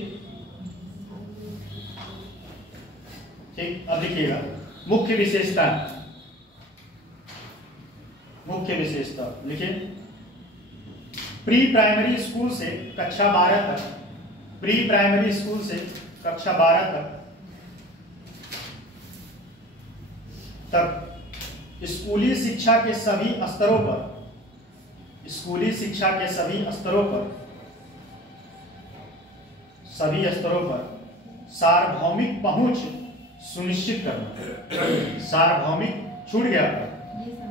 अब देखिएगा, मुख्य विशेषता लिखिए। प्री प्राइमरी स्कूल से कक्षा 12 तक स्कूली शिक्षा के सभी स्तरों पर सभी स्तरों पर सार्वभौमिक पहुंच सुनिश्चित करना। सार्वभौमिक छूट गया आपका? ये सब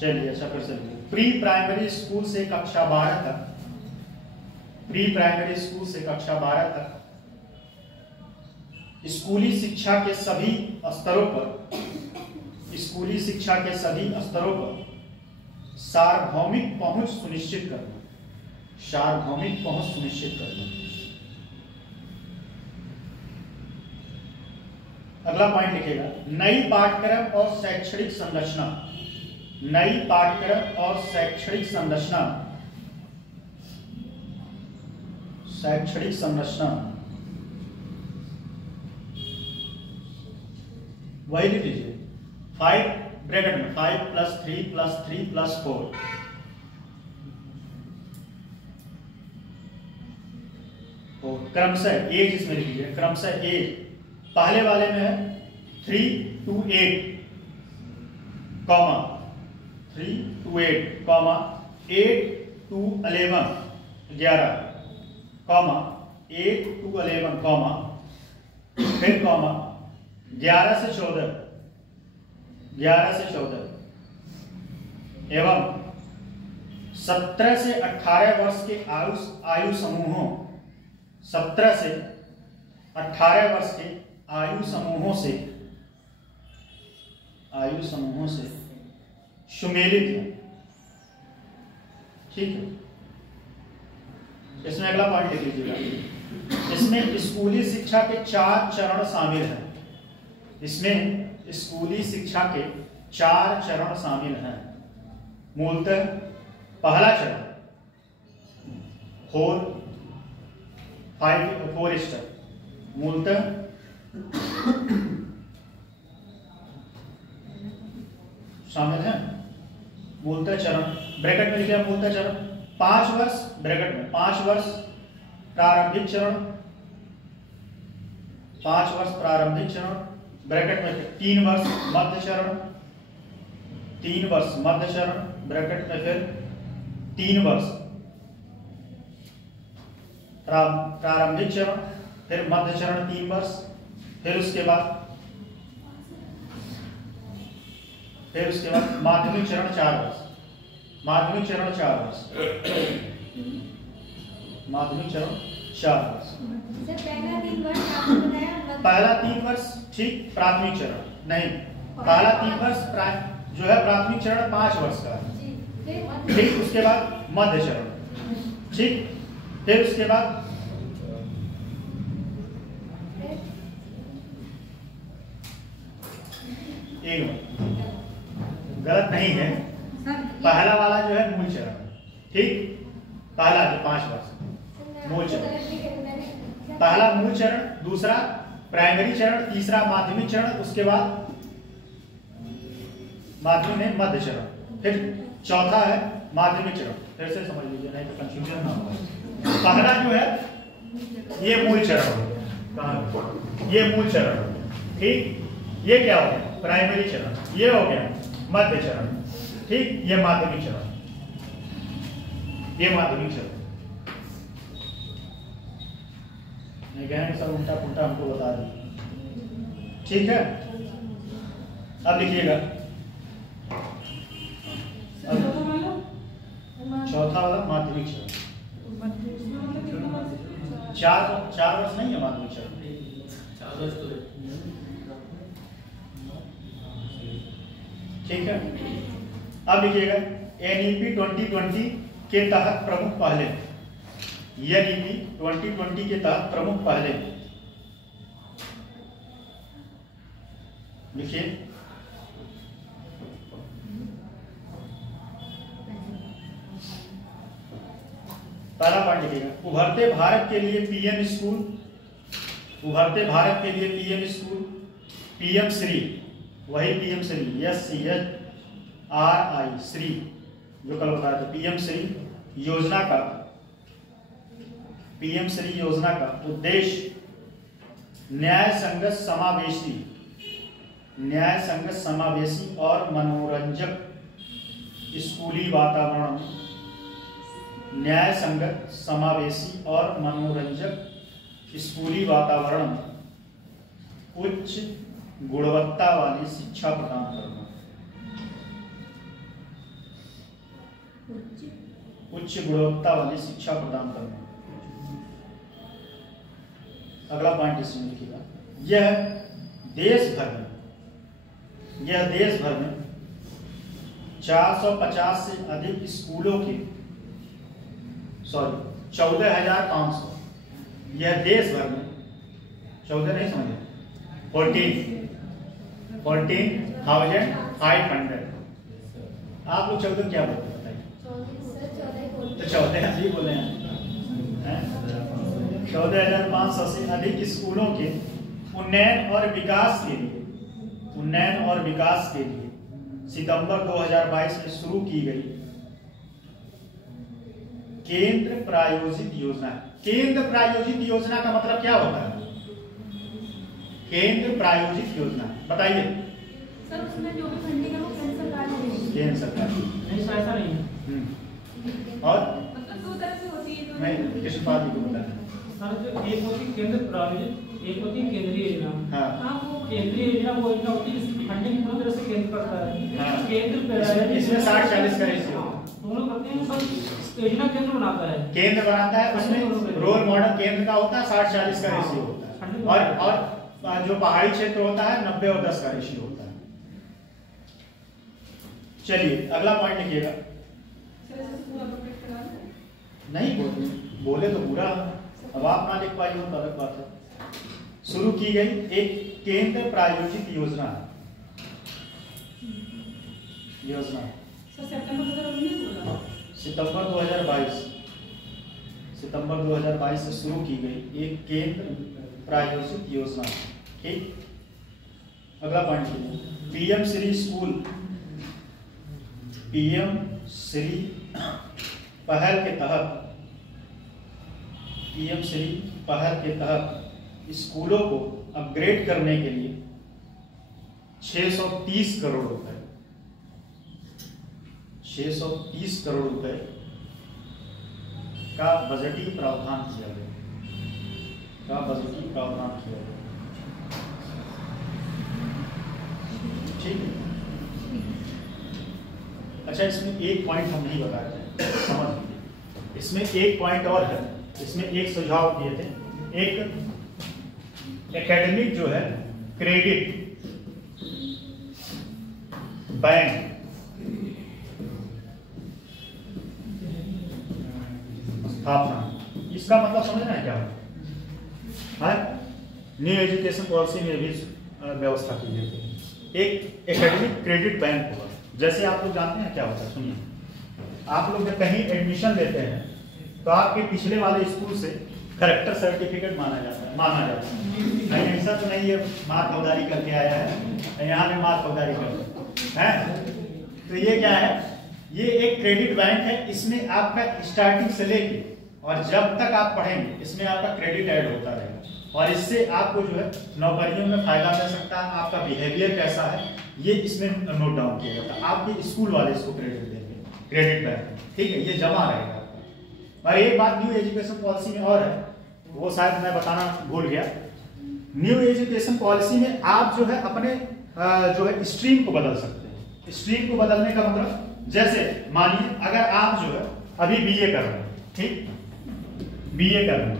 चलिए अच्छा फिर से प्री प्राइमरी स्कूल से कक्षा 12 तक, प्री प्राइमरी स्कूल से कक्षा 12 तक स्कूली शिक्षा के सभी स्तरों पर, स्कूली शिक्षा के सभी स्तरों पर सार्वभौमिक पहुंच सुनिश्चित करना। सार्वभौमिक पहुंच सुनिश्चित करना। अगला पॉइंट लिखेगा, नई पाठ्यक्रम और शैक्षणिक संरचना। नई पाठ्यक्रम और शैक्षणिक संरचना। शैक्षणिक संरचना वही लिख लीजिए 5 ब्रैकेट में 5 + 3 + 3 + 4। तो क्रमशः एज इसमें लिख लीजिए, क्रमशः एज पहले वाले में है 3 to 8, 3 to 8, 8 to 11, 11, 8 to 11, फिर 11 से 14, 11 से 14 एवं 17 से 18 वर्ष के आयु समूहों, 17 से 18 वर्ष के आयु समूहों से सुमेलित है। ठीक है, इसमें अगला पॉइंट लिख लीजिएगा, इसमें स्कूली शिक्षा के 4 चरण शामिल हैं। इसमें स्कूली शिक्षा के 4 चरण शामिल हैं। मूलतः पहला चरण 4 स्टेप, मूलतः शामिल है। मूलतः चरण ब्रैकेट में लिखा है, मूलतः चरण 5 वर्ष, ब्रैकेट में 5 वर्ष प्रारंभिक चरण, 5 वर्ष प्रारंभिक चरण, ब्रैकेट में 3 वर्ष मध्य चरण, 3 वर्ष मध्य चरण, ब्रैकेट में फिर 3 वर्ष प्रारंभिक चरण, फिर मध्य चरण 3 वर्ष, फिर उसके बाद माध्यमिक चरण 4 वर्ष, माध्यमिक चरण 4 वर्ष, माध्यमिक चरण 4 वर्ष। पहला 3 वर्ष आपने बताया, पहला 3 वर्ष ठीक प्राथमिक चरण नहीं, पहला 3 वर्ष जो है प्राथमिक चरण 5 वर्ष का है। ठीक, उसके बाद मध्य चरण, ठीक, फिर उसके बाद गलत नहीं है, पहला वाला जो है मूल चरण, ठीक, पहला जो 5 वर्ष मूल चरण, पहला मूल चरण, दूसरा प्राइमरी चरण, तीसरा माध्यमिक चरण, उसके बाद माध्यमिक में मध्य चरण, फिर चौथा है माध्यमिक चरण। फिर से समझ लीजिए नहीं तो कंफ्यूजन ना हो। पहला जो है ये मूल चरण, ये मूल चरण, ठीक, ये क्या हो गया प्राइमरी चरण, ये हो गया मध्य चरण, ठीक, ये माध्यमिक चरण, ये माध्यमिक चरण। सब उल्टा पुल्टा हमको बता रही, ठीक है। अब लिखिएगा चौथा वाला माध्यमिक चरण, 4 वर्ष नहीं है माध्यमिक चरण, 4 वर्ष तो ठीक है। अब लिखिएगा एनईपी 2020 के तहत प्रमुख पहले, एनईपी 2020 के तहत प्रमुख पहले लिखिए। पहला पॉइंट लिखिएगा, उभरते भारत के लिए पीएम स्कूल, उभरते भारत के लिए पीएम स्कूल, पीएम श्री, वही पीएम श्री, SCHRI श्री, जो कल बताया था, पीएम श्री योजना का, पीएम श्री योजना का उद्देश्य न्याय संगत समावेशी, न्याय संगत समावेशी और मनोरंजक स्कूली वातावरण, न्याय संगत समावेशी और मनोरंजक स्कूली वातावरण में उच्च गुणवत्ता वाली शिक्षा प्रदान करना। उच्च गुणवत्ता वाली शिक्षा प्रदान करना। अगला पॉइंट इसमें लिखिएगा, यह देश भर में 450 से अधिक स्कूलों के 14,500, यह देश भर में 14 नहीं समझे 14,500। आप लोग 14 क्या बोलते हैं बताइए? तो 14 ही बोले हैं। 14,500 से अधिक स्कूलों के उन्नयन और विकास के लिए सितंबर 2022 में शुरू की गई केंद्र प्रायोजित योजना। केंद्र प्रायोजित योजना का मतलब क्या होता है? केंद्र प्रायोजित योजना बताइए। सर उसमें जो भी फंडिंग है वो केंद्र सरकार ने देगी। केंद्र सरकार नहीं सर, ऐसा नहीं है। और मतलब दो तरह से होती है। मैं किसी बात को बताना सर जो एक होती है केंद्र प्रायोजित, एक होती है केंद्रीय योजना। हाँ। वो केंद्रीय योजना वो योजना होती है जिसकी फंडिंग पूरी तरह से केंद्र करता है। हाँ। केंद्र इसमें 60-40 का रेशियो दोनों करते हैं, सब योजना केंद्र बनाता है। केंद्र बनाता है, उसमें रोल मॉडल केंद्र का होता है, 60-40 का रेशियो होता है। और जो पहाड़ी क्षेत्र होता है 90 और 10 का रेशियो होता है। चलिए अगला पॉइंट लिखिएगा। नहीं बोले तो पूरा, अब आप ना लिख पाइए तो अलग बात है। शुरू की गई एक केंद्र प्रायोजित योजना सितंबर 2022 से शुरू की गई एक केंद्र प्रायोजित योजना। ठीक, अगला point PM Shri school, PM Shri पहल के तहत स्कूलों को अपग्रेड करने के लिए 630 करोड़ रुपए 630 करोड़ रुपए का बजटीय प्रावधान किया गया। ठीक है। अच्छा, इसमें एक पॉइंट हम नहीं बता रहे, समझ लीजिए। इसमें एक पॉइंट और है, इसमें एक सुझाव दिए थे। एक एकेडमिक जो है क्रेडिट बैंक स्थापना, इसका मतलब समझना है क्या है? न्यू एजुकेशन पॉलिसी में भी व्यवस्था की गई थी। एक एकेडमिक क्रेडिट बैंक होगा। जैसे आप लोग जानते हैं क्या होता है, सुनिए। आप लोग जब कहीं एडमिशन लेते हैं तो आपके पिछले वाले स्कूल से करेक्टर सर्टिफिकेट माना जाता है। नहीं, ऐसा तो नहीं है मार फौजदारी करके आया है, यहाँ में मार फौजदारी कर है। तो ये क्या है? ये एक क्रेडिट बैंक है। इसमें आपका स्टार्टिंग से लेके और जब तक आप पढ़ेंगे इसमें आपका क्रेडिट ऐड होता रहेगा, और इससे आपको जो है नौकरियों में फायदा मिल सकता है। आपका बिहेवियर कैसा है ये इसमें नोट डाउन किया जाता है। आपके स्कूल वाले इसको क्रेडिट देंगे, क्रेडिट बैंक। ठीक है, ये जमा रहेगा। और एक बात न्यू एजुकेशन पॉलिसी में और है, वो शायद मैं बताना भूल गया। न्यू एजुकेशन पॉलिसी में आप जो है अपने जो है स्ट्रीम को बदल सकते हैं। स्ट्रीम को बदलने का मतलब, जैसे मानिए अगर आप जो है अभी बीए कर रहे हैं, ठीक, बीए कर रहे हैं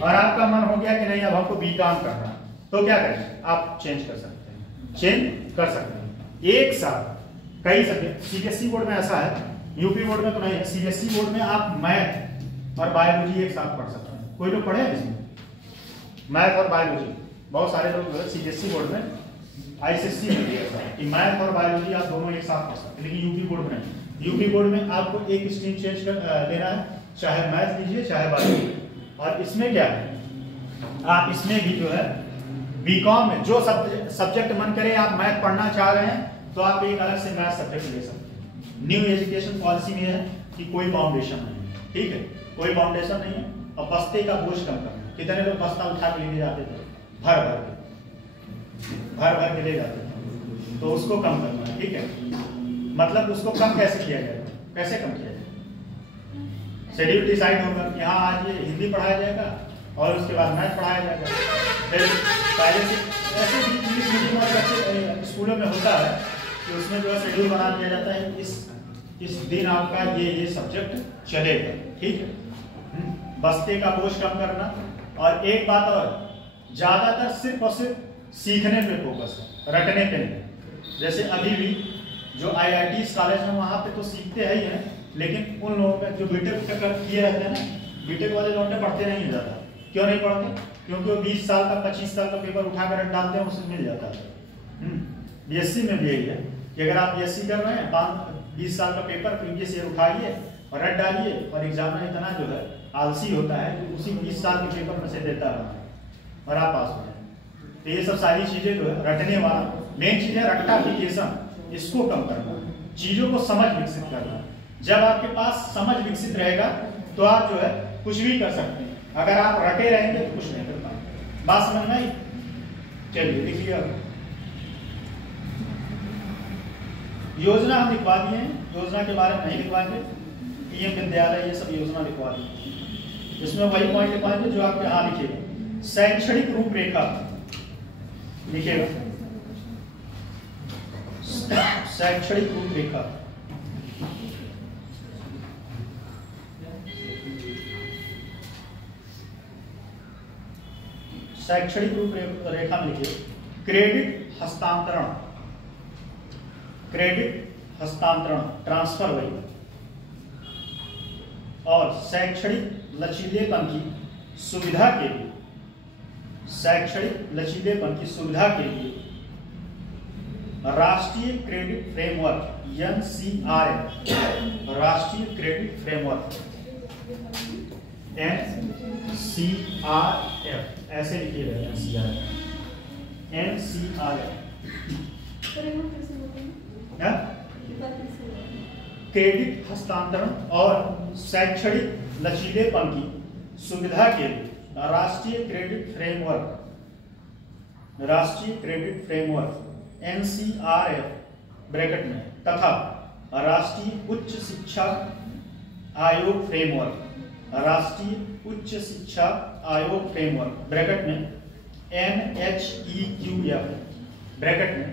और आपका मन हो गया कि नहीं अब हमको बीकॉम करना है, तो क्या करें? आप चेंज कर सकते हैं, एक साथ कई सब्जेक्ट। सीबीएसई बोर्ड में ऐसा है, यूपी बोर्ड में तो नहीं है। सीबीएसई बोर्ड में आप मैथ और बायोलॉजी एक साथ पढ़ सकते हैं। कोई लोग पढ़े हैं इसमें मैथ और बायोलॉजी? बहुत सारे लोग सीबीएसई बोर्ड में, आईसीएसई में भी ऐसा है कि मैथ और बायोलॉजी आप दोनों एक साथ पढ़ सकते हैं, लेकिन यूपी बोर्ड में नहीं। यूपी बोर्ड में आपको एक स्ट्रीम चेंज कर लेना है, चाहे मैथ लीजिए चाहे बायोलॉजी। और इसमें क्या है, आप इसमें भी जो है बीकॉम में जो सब्जेक्ट मन करे, आप मैथ पढ़ना चाह रहे हैं तो आप एक अलग से मैथ सब्जेक्ट ले सकते हैं। न्यू एजुकेशन पॉलिसी में है कि कोई बाउंडेशन नहीं है। ठीक है, कोई बाउंडेशन नहीं है। और बस्ते का बोझ कम करना। कितने लोग बस्ता उठा के लेके जाते थे, भर भर के ले जाते थे, तो उसको कम करना है। ठीक है, मतलब उसको कम कैसे किया जाएगा? कैसे कम किया जाएगा? शेड्यूल डिसाइड होगा, यहाँ आज ये हिंदी पढ़ाया जाएगा, और उसके बाद मैथ पढ़ाया जाएगा। फिर पहले से ऐसे भी इंग्लिश मीडियम और अच्छे स्कूलों में होता है कि उसमें जो है शेड्यूल बना दिया जाता है, इस दिन आपका ये सब्जेक्ट चलेगा, ठीक है। बस्ते का बोझ कम करना। और एक बात और, ज्यादातर सिर्फ और सिर्फ सीखने पे फोकस है, रटने पे नहीं। जैसे अभी भी जो IIT कॉलेज है वहाँ पे तो सीखते हैं ही हैं, लेकिन उन लोगों पे जो बीटेक किए रहते हैं ना, बीटेक वाले लोग पढ़ते नहीं ज़्यादा। क्यों नहीं पढ़ते? क्योंकि वो 20 साल का 25 साल का पेपर उठाकर रट डालते हैं, उसमें मिल जाता है। BSc में भी यही है कि अगर आप BSc कर रहे हैं, 20 साल का पेपर प्रीवियस ईयर उठाइए और रट डालिए, और एग्जामिनर इतना जो है आलसी होता है कि उसी 20 साल के पेपर में से देता है और आप पास हो जाए। तो ये सब सारी चीजें जो है रटने वाला मेन चीज है, रट्टाफिकेशन, इसको कम करना, चीजों को समझ विकसित करना। जब आपके पास समझ विकसित रहेगा तो आप जो है कुछ भी कर सकते हैं। अगर आप रटे रहेंगे तो कुछ नहीं कर पाएंगे। बात समझ में आई? चलिए देखिए, योजना हम लिखवा दिए हैं, योजना के बारे में नहीं लिखवाएंगे, PM विद्यालय ये सब योजना लिखवा दी। इसमें वही पॉइंट लिखवाएंगे जो आपके यहाँ लिखेगा। शैक्षणिक रूपरेखा लिखेगा, शैक्षणिक रूपरेखा। शैक्षणिक रूपरेखा में लिखिए क्रेडिट हस्तांतरण, क्रेडिट हस्तांतरण ट्रांसफर वही, और शैक्षणिक लचीलेपन की सुविधा के लिए, शैक्षणिक लचीलेपन की सुविधा के लिए राष्ट्रीय क्रेडिट फ्रेमवर्क NCRF, राष्ट्रीय क्रेडिट फ्रेमवर्क NCRF ऐसे लिखिएगा, NCRF क्रेडिट हस्तांतरण और शैक्षणिक लचीलेपन की सुविधा के लिए राष्ट्रीय क्रेडिट फ्रेमवर्क, राष्ट्रीय क्रेडिट फ्रेमवर्क NCRF ब्रैकेट में, तथा राष्ट्रीय उच्च शिक्षा आयोग फ्रेमवर्क, राष्ट्रीय उच्च शिक्षा आयोग फ्रेमवर्क ब्रैकेट में NHEQF ब्रैकेट में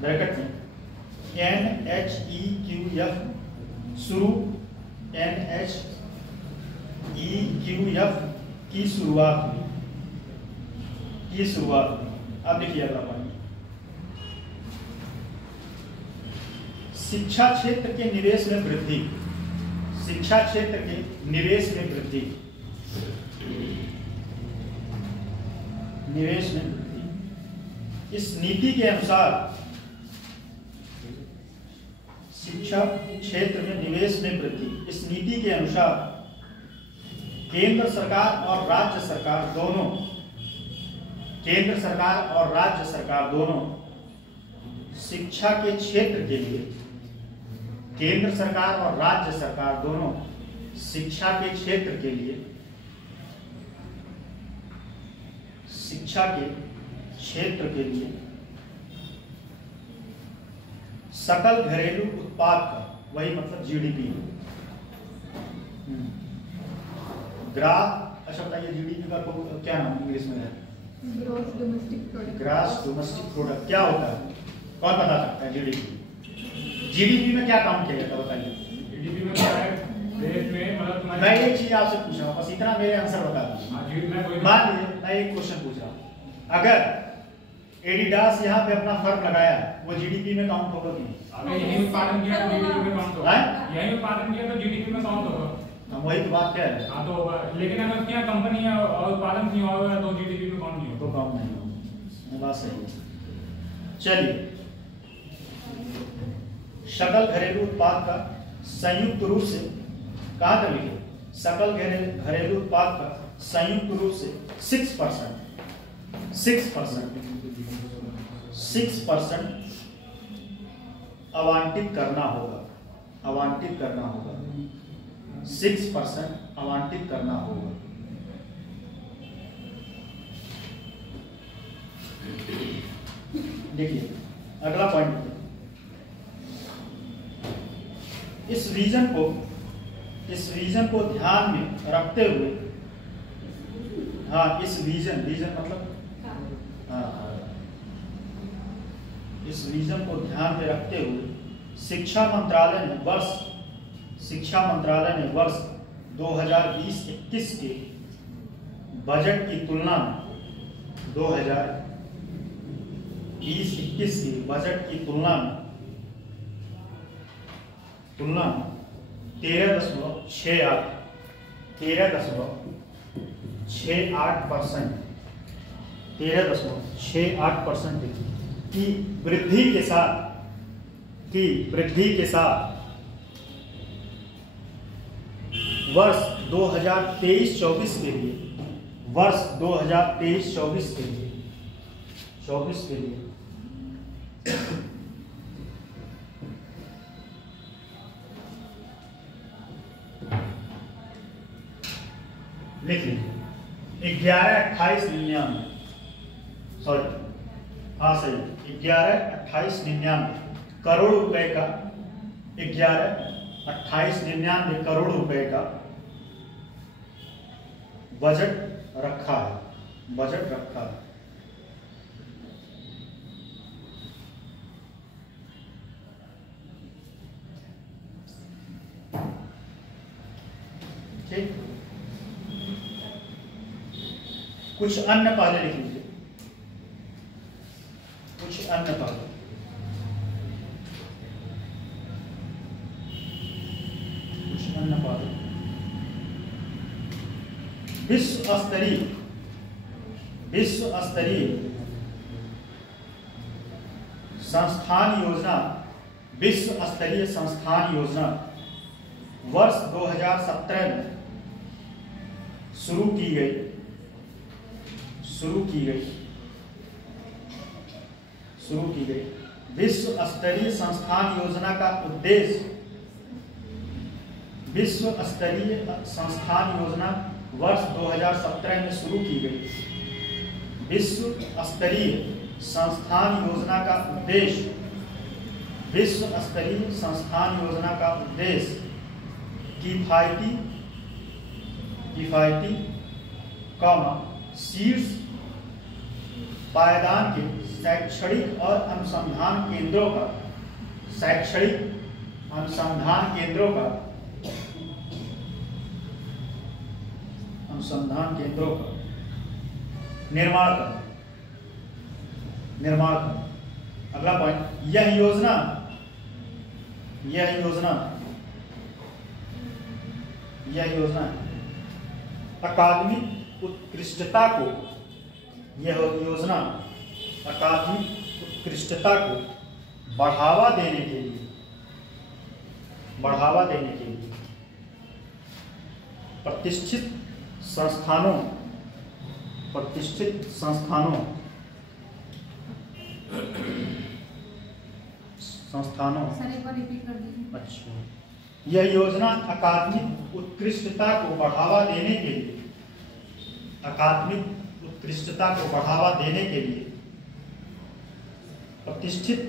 ब्रैकेट में NHEQF शुरू, NHEQF की शुरुआत हुई। अब देखिए अगला पॉइंट, शिक्षा क्षेत्र के निवेश में वृद्धि, शिक्षा क्षेत्र के निवेश में वृद्धि, निवेश में वृद्धि। इस नीति के अनुसार शिक्षा क्षेत्र में निवेश में वृद्धि, इस नीति के अनुसार केंद्र सरकार और राज्य सरकार दोनों, केंद्र सरकार और राज्य सरकार दोनों शिक्षा के क्षेत्र के लिए, केंद्र सरकार और राज्य सरकार दोनों शिक्षा के क्षेत्र के लिए, शिक्षा के क्षेत्र के लिए सकल घरेलू उत्पाद का, वही मतलब GDP, अच्छा बताइए GDP का क्या नाम इंग्लिश में है? Gross domestic product. Gross domestic product क्या होता है? कौन बता सकता है? GDP में क्या काम किया जाता है बताइए? GDP में क्या है? देश में मतलब मैं एक चीज आपसे पूछ रहा हूँ, बस इतना मेरे आंसर बता दीजिए। मान लीजिए मैं एक क्वेश्चन पूछ रहा हूँ, अगर एडिडास यहाँ पे अपना फर्म लगाया, वो GDP में काउंट होगा कि नहीं? अगर यही उत्पादन किया तो GDP में काउंट होगा, यही उत्पादन किया तो GDP में काउंट होगा। हम वही तो बात कह रहे हैं। हाँ तो होगा, लेकिन अगर क्या कंपनी है और उत्पादन नहीं होगा तो GDP में काउंट नहीं होगा, तो काउंट नहीं होगा। बात सही है। चलिए, सकल घरेलू उत्पाद का संयुक्त रूप से कहाँ तक लिखे? सकल घरेलू उत्पाद का संयुक्त रूप से 6% आवंटित करना होगा, आवंटित करना होगा, 6% आवंटित करना होगा। देखिए अगला पॉइंट, इस विजन को इस विजन को ध्यान में रखते हुए, हाँ इस विजन मतलब हाँ, इस विजन को ध्यान में रखते हुए शिक्षा मंत्रालय ने वर्ष 2020-21 के बजट की तुलना में 2020-21 के बजट की तुलना में 13.68% की वृद्धि के साथ वर्ष 2023-24 के लिए लिख लीजिए 112899 सॉरी हाँ सही 112899 करोड़ रुपए का 112899 करोड़ रुपए का बजट रखा है। ठीक, कुछ अन्य पहले लिख लीजिए, कुछ अन्य पहले। विश्व स्तरीय संस्थान योजना वर्ष 2017 में शुरू की गई। विश्व स्तरीय संस्थान योजना का उद्देश्य वर्ष 2017 में शुरू की गई। विश्व स्तरीय संस्थान योजना का उद्देश्य किफायती शीर्ष पायदान के शैक्षणिक और अनुसंधान केंद्रों का निर्माण कर। अगला पॉइंट, यह योजना अकादमिक उत्कृष्टता को बढ़ावा देने के लिए प्रतिष्ठित संस्थानों सर एक बार रिपीट कर दीजिए। अच्छा, यह योजना अकादमिक उत्कृष्टता को बढ़ावा देने के लिए प्रतिष्ठित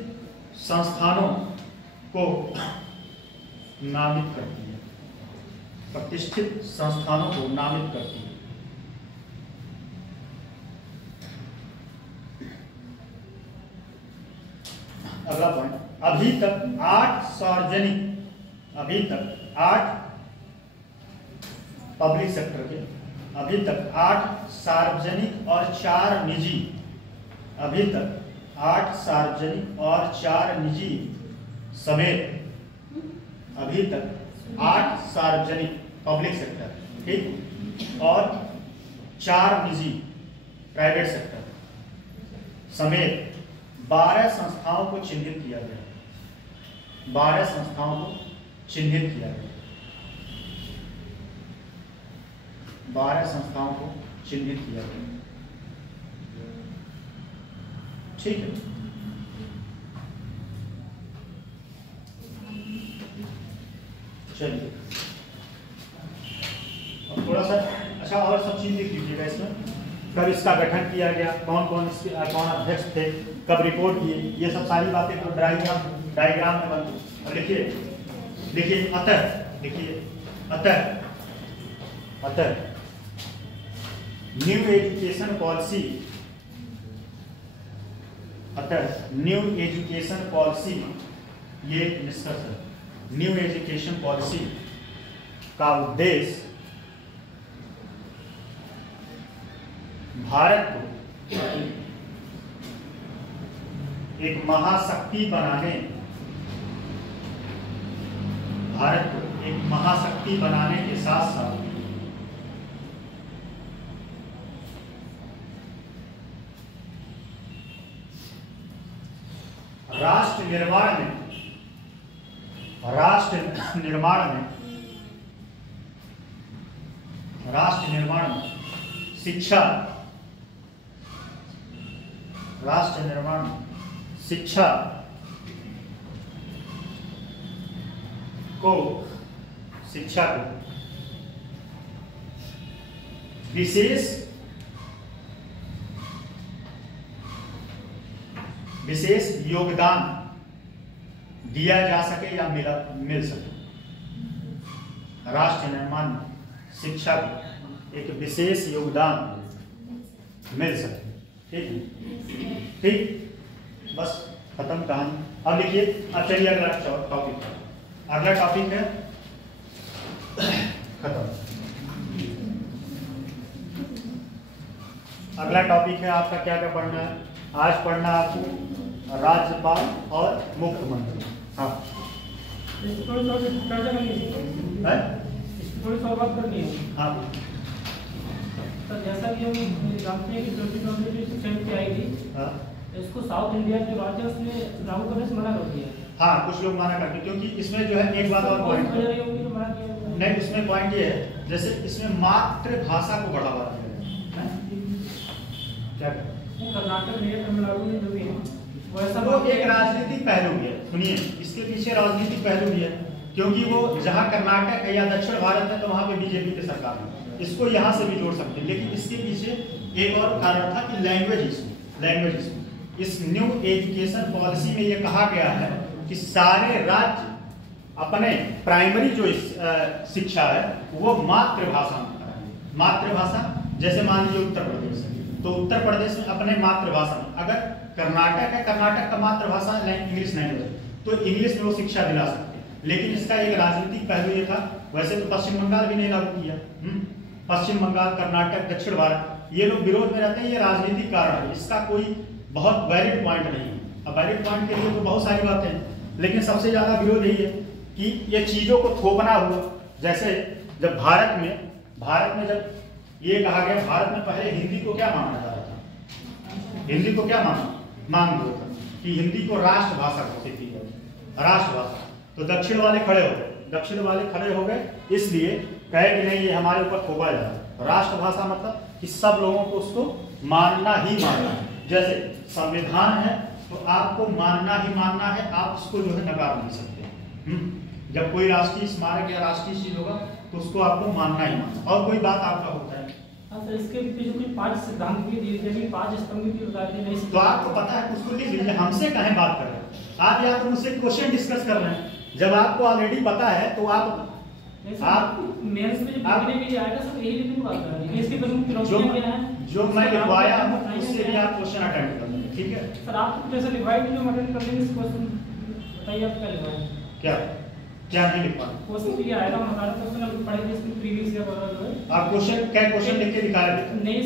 संस्थानों को नामित करती है। अगला पॉइंट, अभी तक 8 पब्लिक सेक्टर के, अभी तक 8 सार्वजनिक और 4 निजी, समेत अभी तक 8 सार्वजनिक पब्लिक सेक्टर, ठीक, और 4 निजी प्राइवेट सेक्टर समेत 12 संस्थाओं को चिन्हित किया गया। 12 संस्थाओं को चिन्हित किया गया। ठीक है, चलिए अब थोड़ा सा अच्छा और सब चीज लिख लीजिएगा इसमें। कब इसका गठन किया गया, कौन अध्यक्ष थे, कब रिपोर्ट किए, ये सब सारी बातें तो डायग्राम में बनती। अब लिखिए अतः, अतः new education policy, new education policy, ये निष्कर्ष है, न्यू एजुकेशन पॉलिसी का उद्देश्य भारत को एक महाशक्ति बनाने, भारत को एक महाशक्ति बनाने के साथ साथ राष्ट्र निर्माण में शिक्षा, को विशेष योगदान दिया जा सके या मिल सके। राष्ट्र निर्माण में शिक्षा को एक विशेष योगदान मिल सके। ठीक है, ठीक, बस खत्म कहानी। अब लिखिए, अब चलिए अगला टॉपिक है खत्म। अगला टॉपिक है आपका क्या क्या पढ़ना है आज? पढ़ना आपको राज्यपाल और मुख्यमंत्री। हाँ, हाँ, तो जैसा कि हम जानते हैं कि 2020 में शिक्षा नीति आई थी, इसको साउथ इंडिया जो राज्य है उसने लागू करने से मना कर दिया। हाँ, कुछ लोग मना करते हैं क्योंकि इसमें जो है एक बात और पॉइंट नहीं, उसमें पॉइंट ये है जैसे इसमें मातृभाषा को बढ़ावा दिया है। क्या कर्नाटक में, तमिलनाडु में जो भी है वैसा वो एक राजनीतिक पहलू भी है। सुनिए, इसके पीछे राजनीतिक पहलू भी है क्योंकि वो जहाँ कर्नाटक है या दक्षिण भारत है तो वहाँ पे बीजेपी की सरकार है, इसको यहाँ से भी जोड़ सकते हैं। लेकिन इसके पीछे एक और कारण था कि लैंग्वेज इशू। इस न्यू एजुकेशन पॉलिसी में ये कहा गया है कि सारे राज्य अपने प्राइमरी जो शिक्षा है वो मातृभाषा में कराएंगे। मातृभाषा जैसे मान लीजिए उत्तर प्रदेश है तो उत्तर प्रदेश में अपने मातृभाषा में, अगर कर्नाटक है, कर्नाटक का मातृभाषा इंग्लिश लैंग्वेज, तो इंग्लिश में वो शिक्षा दिला सकते हैं। लेकिन इसका एक राजनीतिक पहलू ये था। वैसे तो पश्चिम बंगाल भी नहीं लागू किया, पश्चिम बंगाल, कर्नाटक, दक्षिण भारत, ये लोग विरोध में रहते हैं। ये राजनीतिक कारण है, इसका कोई बहुत वैलिड पॉइंट नहीं है। अब वैलिड पॉइंट के लिए तो बहुत सारी बातें हैं, लेकिन सबसे ज्यादा विरोध यही है कि ये चीजों को थोपना हुआ। जैसे जब भारत में जब ये कहा गया, भारत में पहले हिंदी को क्या माना जा रहा था? हिंदी को क्या मांग हुआ था कि हिंदी को राष्ट्रभाषा घोषित की गई, राष्ट्रभाषा। तो दक्षिण वाले खड़े हो गए, इसलिए कहे कि नहीं, ये हमारे ऊपर थोपा जा रहा है। राष्ट्रभाषा मतलब कि सब लोगों को उसको मानना ही मानना है। जैसे संविधान है तो आपको मानना ही मानना है, आप उसको जो है नकार नहीं सकते। जब कोई राष्ट्रीय स्मारक या राष्ट्रीय चीज होगा तो उसको आपको मानना ही मानना। और कोई बात आपका होता है तो इसके पीछे जो 5 सिद्धांत भी दिए थे, 5 स्तंभ भी बता दिए नहीं, तो आपको पता है, उसको लिख लीजिए। हमसे कहें बात कर रहे हैं आप, या तो मुझसे क्वेश्चन डिस्कस कर रहे हैं। जब आपको ऑलरेडी पता है तो आप मेंस में जो लिखने के लिए आएगा सब यही लिखने की बात कर रहे हैं। इसकी प्रमुख चुनौतियां क्या हैं जो मैं लिखवाया हूं उससे भी आप क्वेश्चन अटेंड कर लेंगे। ठीक है सर, आप जैसे लिखवाई जो अटेंड कर लेंगे। इस क्वेश्चन बताइए आप क्या लिखवाए? क्या नहीं लिख पाए? क्वेश्चन ये आएगा, हम बता रहे क्वेश्चन हम पढ़ेंगे इसमें प्रीवियस ईयर वाला जो है। आप क्वेश्चन क्या क्वेश्चन लिख के दिखा रहे थे? नहीं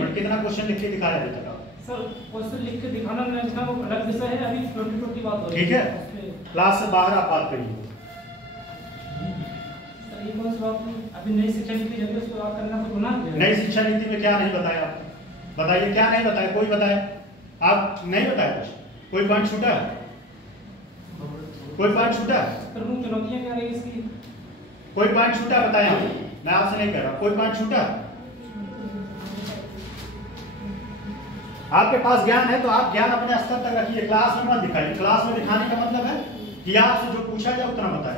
बट कितना क्वेश्चन लिख के दिखा रहे थे सर? क्वेश्चन लिख के दिखाना नहीं लिखना वो अलग विषय है। अभी 2020 की बात हो रही है। ठीक है, क्लास से बाहर आप बात करिए। सर ये कौन सी बात है? अभी नई शिक्षा नीति जब उसको बात करना तो गुनाह है। नई शिक्षा नीति में क्या नहीं बताया आपको? बताइए, क्या नहीं बताया? कोई बताया? आप नहीं बताया कुछ? कोई पॉइंट छूटा है? कोई पॉइंट छूटा? प्रमुख चुनौतियां क्या रही इसकी? कोई पॉइंट छूटा बताया? मैं आपसे नहीं कह रहा, कोई पॉइंट छूटा? आपके पास ज्ञान है तो आप ज्ञान अपने स्तर तक रखिए, क्लास में मत दिखाइए। क्लास में दिखाने का मतलब है कि आपसे जो पूछा जाए उतना बताए।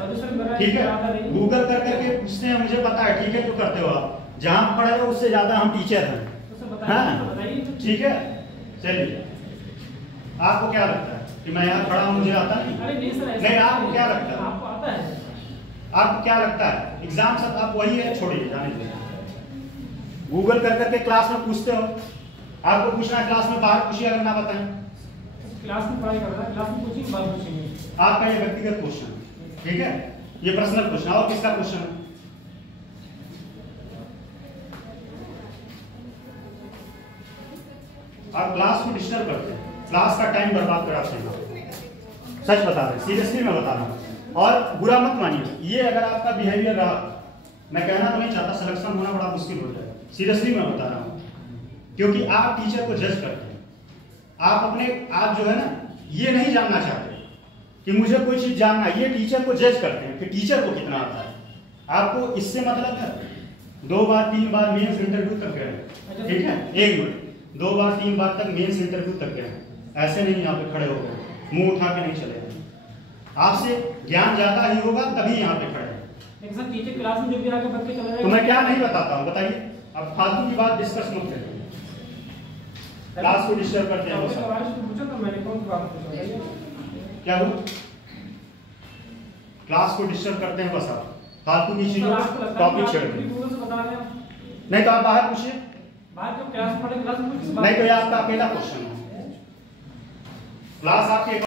ठीक है, गूगल कर करके पूछते हैं, मुझे पता है। ठीक है, जो करते हो आप, जहां पढ़े हो उससे ज्यादा हम टीचर हैं। हाँ, ठीक है, चलिए। आपको क्या लगता है कि मैं यहाँ खड़ा हूँ, मुझे आता नहीं? अरे नहीं सर, नहीं, आपको क्या लगता है? आपको आता है? आपको क्या लगता है एग्जाम सब आप वही है, छोड़िए जाने दीजिए। गूगल कर करके क्लास में पूछते हो, आपको पूछना है क्लास में, बाहर पूछिए अगर ना बताएं। क्लास में पढ़ाई कर रहा है, क्लास में कोचिंग बाहर पूछेंगे। आपका ये व्यक्तिगत क्वेश्चन, ठीक है, ये पर्सनल क्वेश्चन। और किसका क्वेश्चन है? आप क्लास को डिस्टर्ब करते हैं, क्लास का टाइम बर्बाद कराते हैं। सच बता रहे, सीरियसली मैं बता रहा हूँ, और बुरा मत मानिए। ये अगर आपका बिहेवियर रहा, मैं कहना तो नहीं चाहता, सिलेक्शन होना बड़ा मुश्किल हो जाएगा। सीरियसली मैं बता रहा हूँ, क्योंकि आप टीचर को जज करते हैं। आप जो है ना, ये नहीं जानना चाहते कि मुझे कोई चीज जानना, ये टीचर को जज करते हैं कि टीचर को कितना आता है। आपको इससे मतलब है 2 बार 3 बार मेंस इंटरव्यू तक गए, ठीक है, 1 मिनट, 2 बार 3 बार तक मेंस इंटरव्यू तक गए, ऐसे नहीं यहाँ पे खड़े हो गए, मुंह उठा के नहीं चले। आपसे ज्ञान ज्यादा ही होगा तभी यहाँ पे खड़े। लेकिन सर टीचर क्लास में जब भी आके बच्चे चले तो मैं क्या नहीं बताता हूँ, बताइए। अब फालतू की बात डिस्कस मत करिए, क्लास को डिस्टर्ब करते हैं। पूछा था मैंने, कौन सी बात पूछा? क्या हुआ? क्लास को डिस्टर्ब करते हैं बस, आप फालतू की चीजों टॉपिक छेड़ रहे हैं। नहीं तो आप बाहर पूछिए, बाहर जब क्लास में पढ़े, क्लास में नहीं तो ये आपका अकेला क्वेश्चन है। क्लास आपके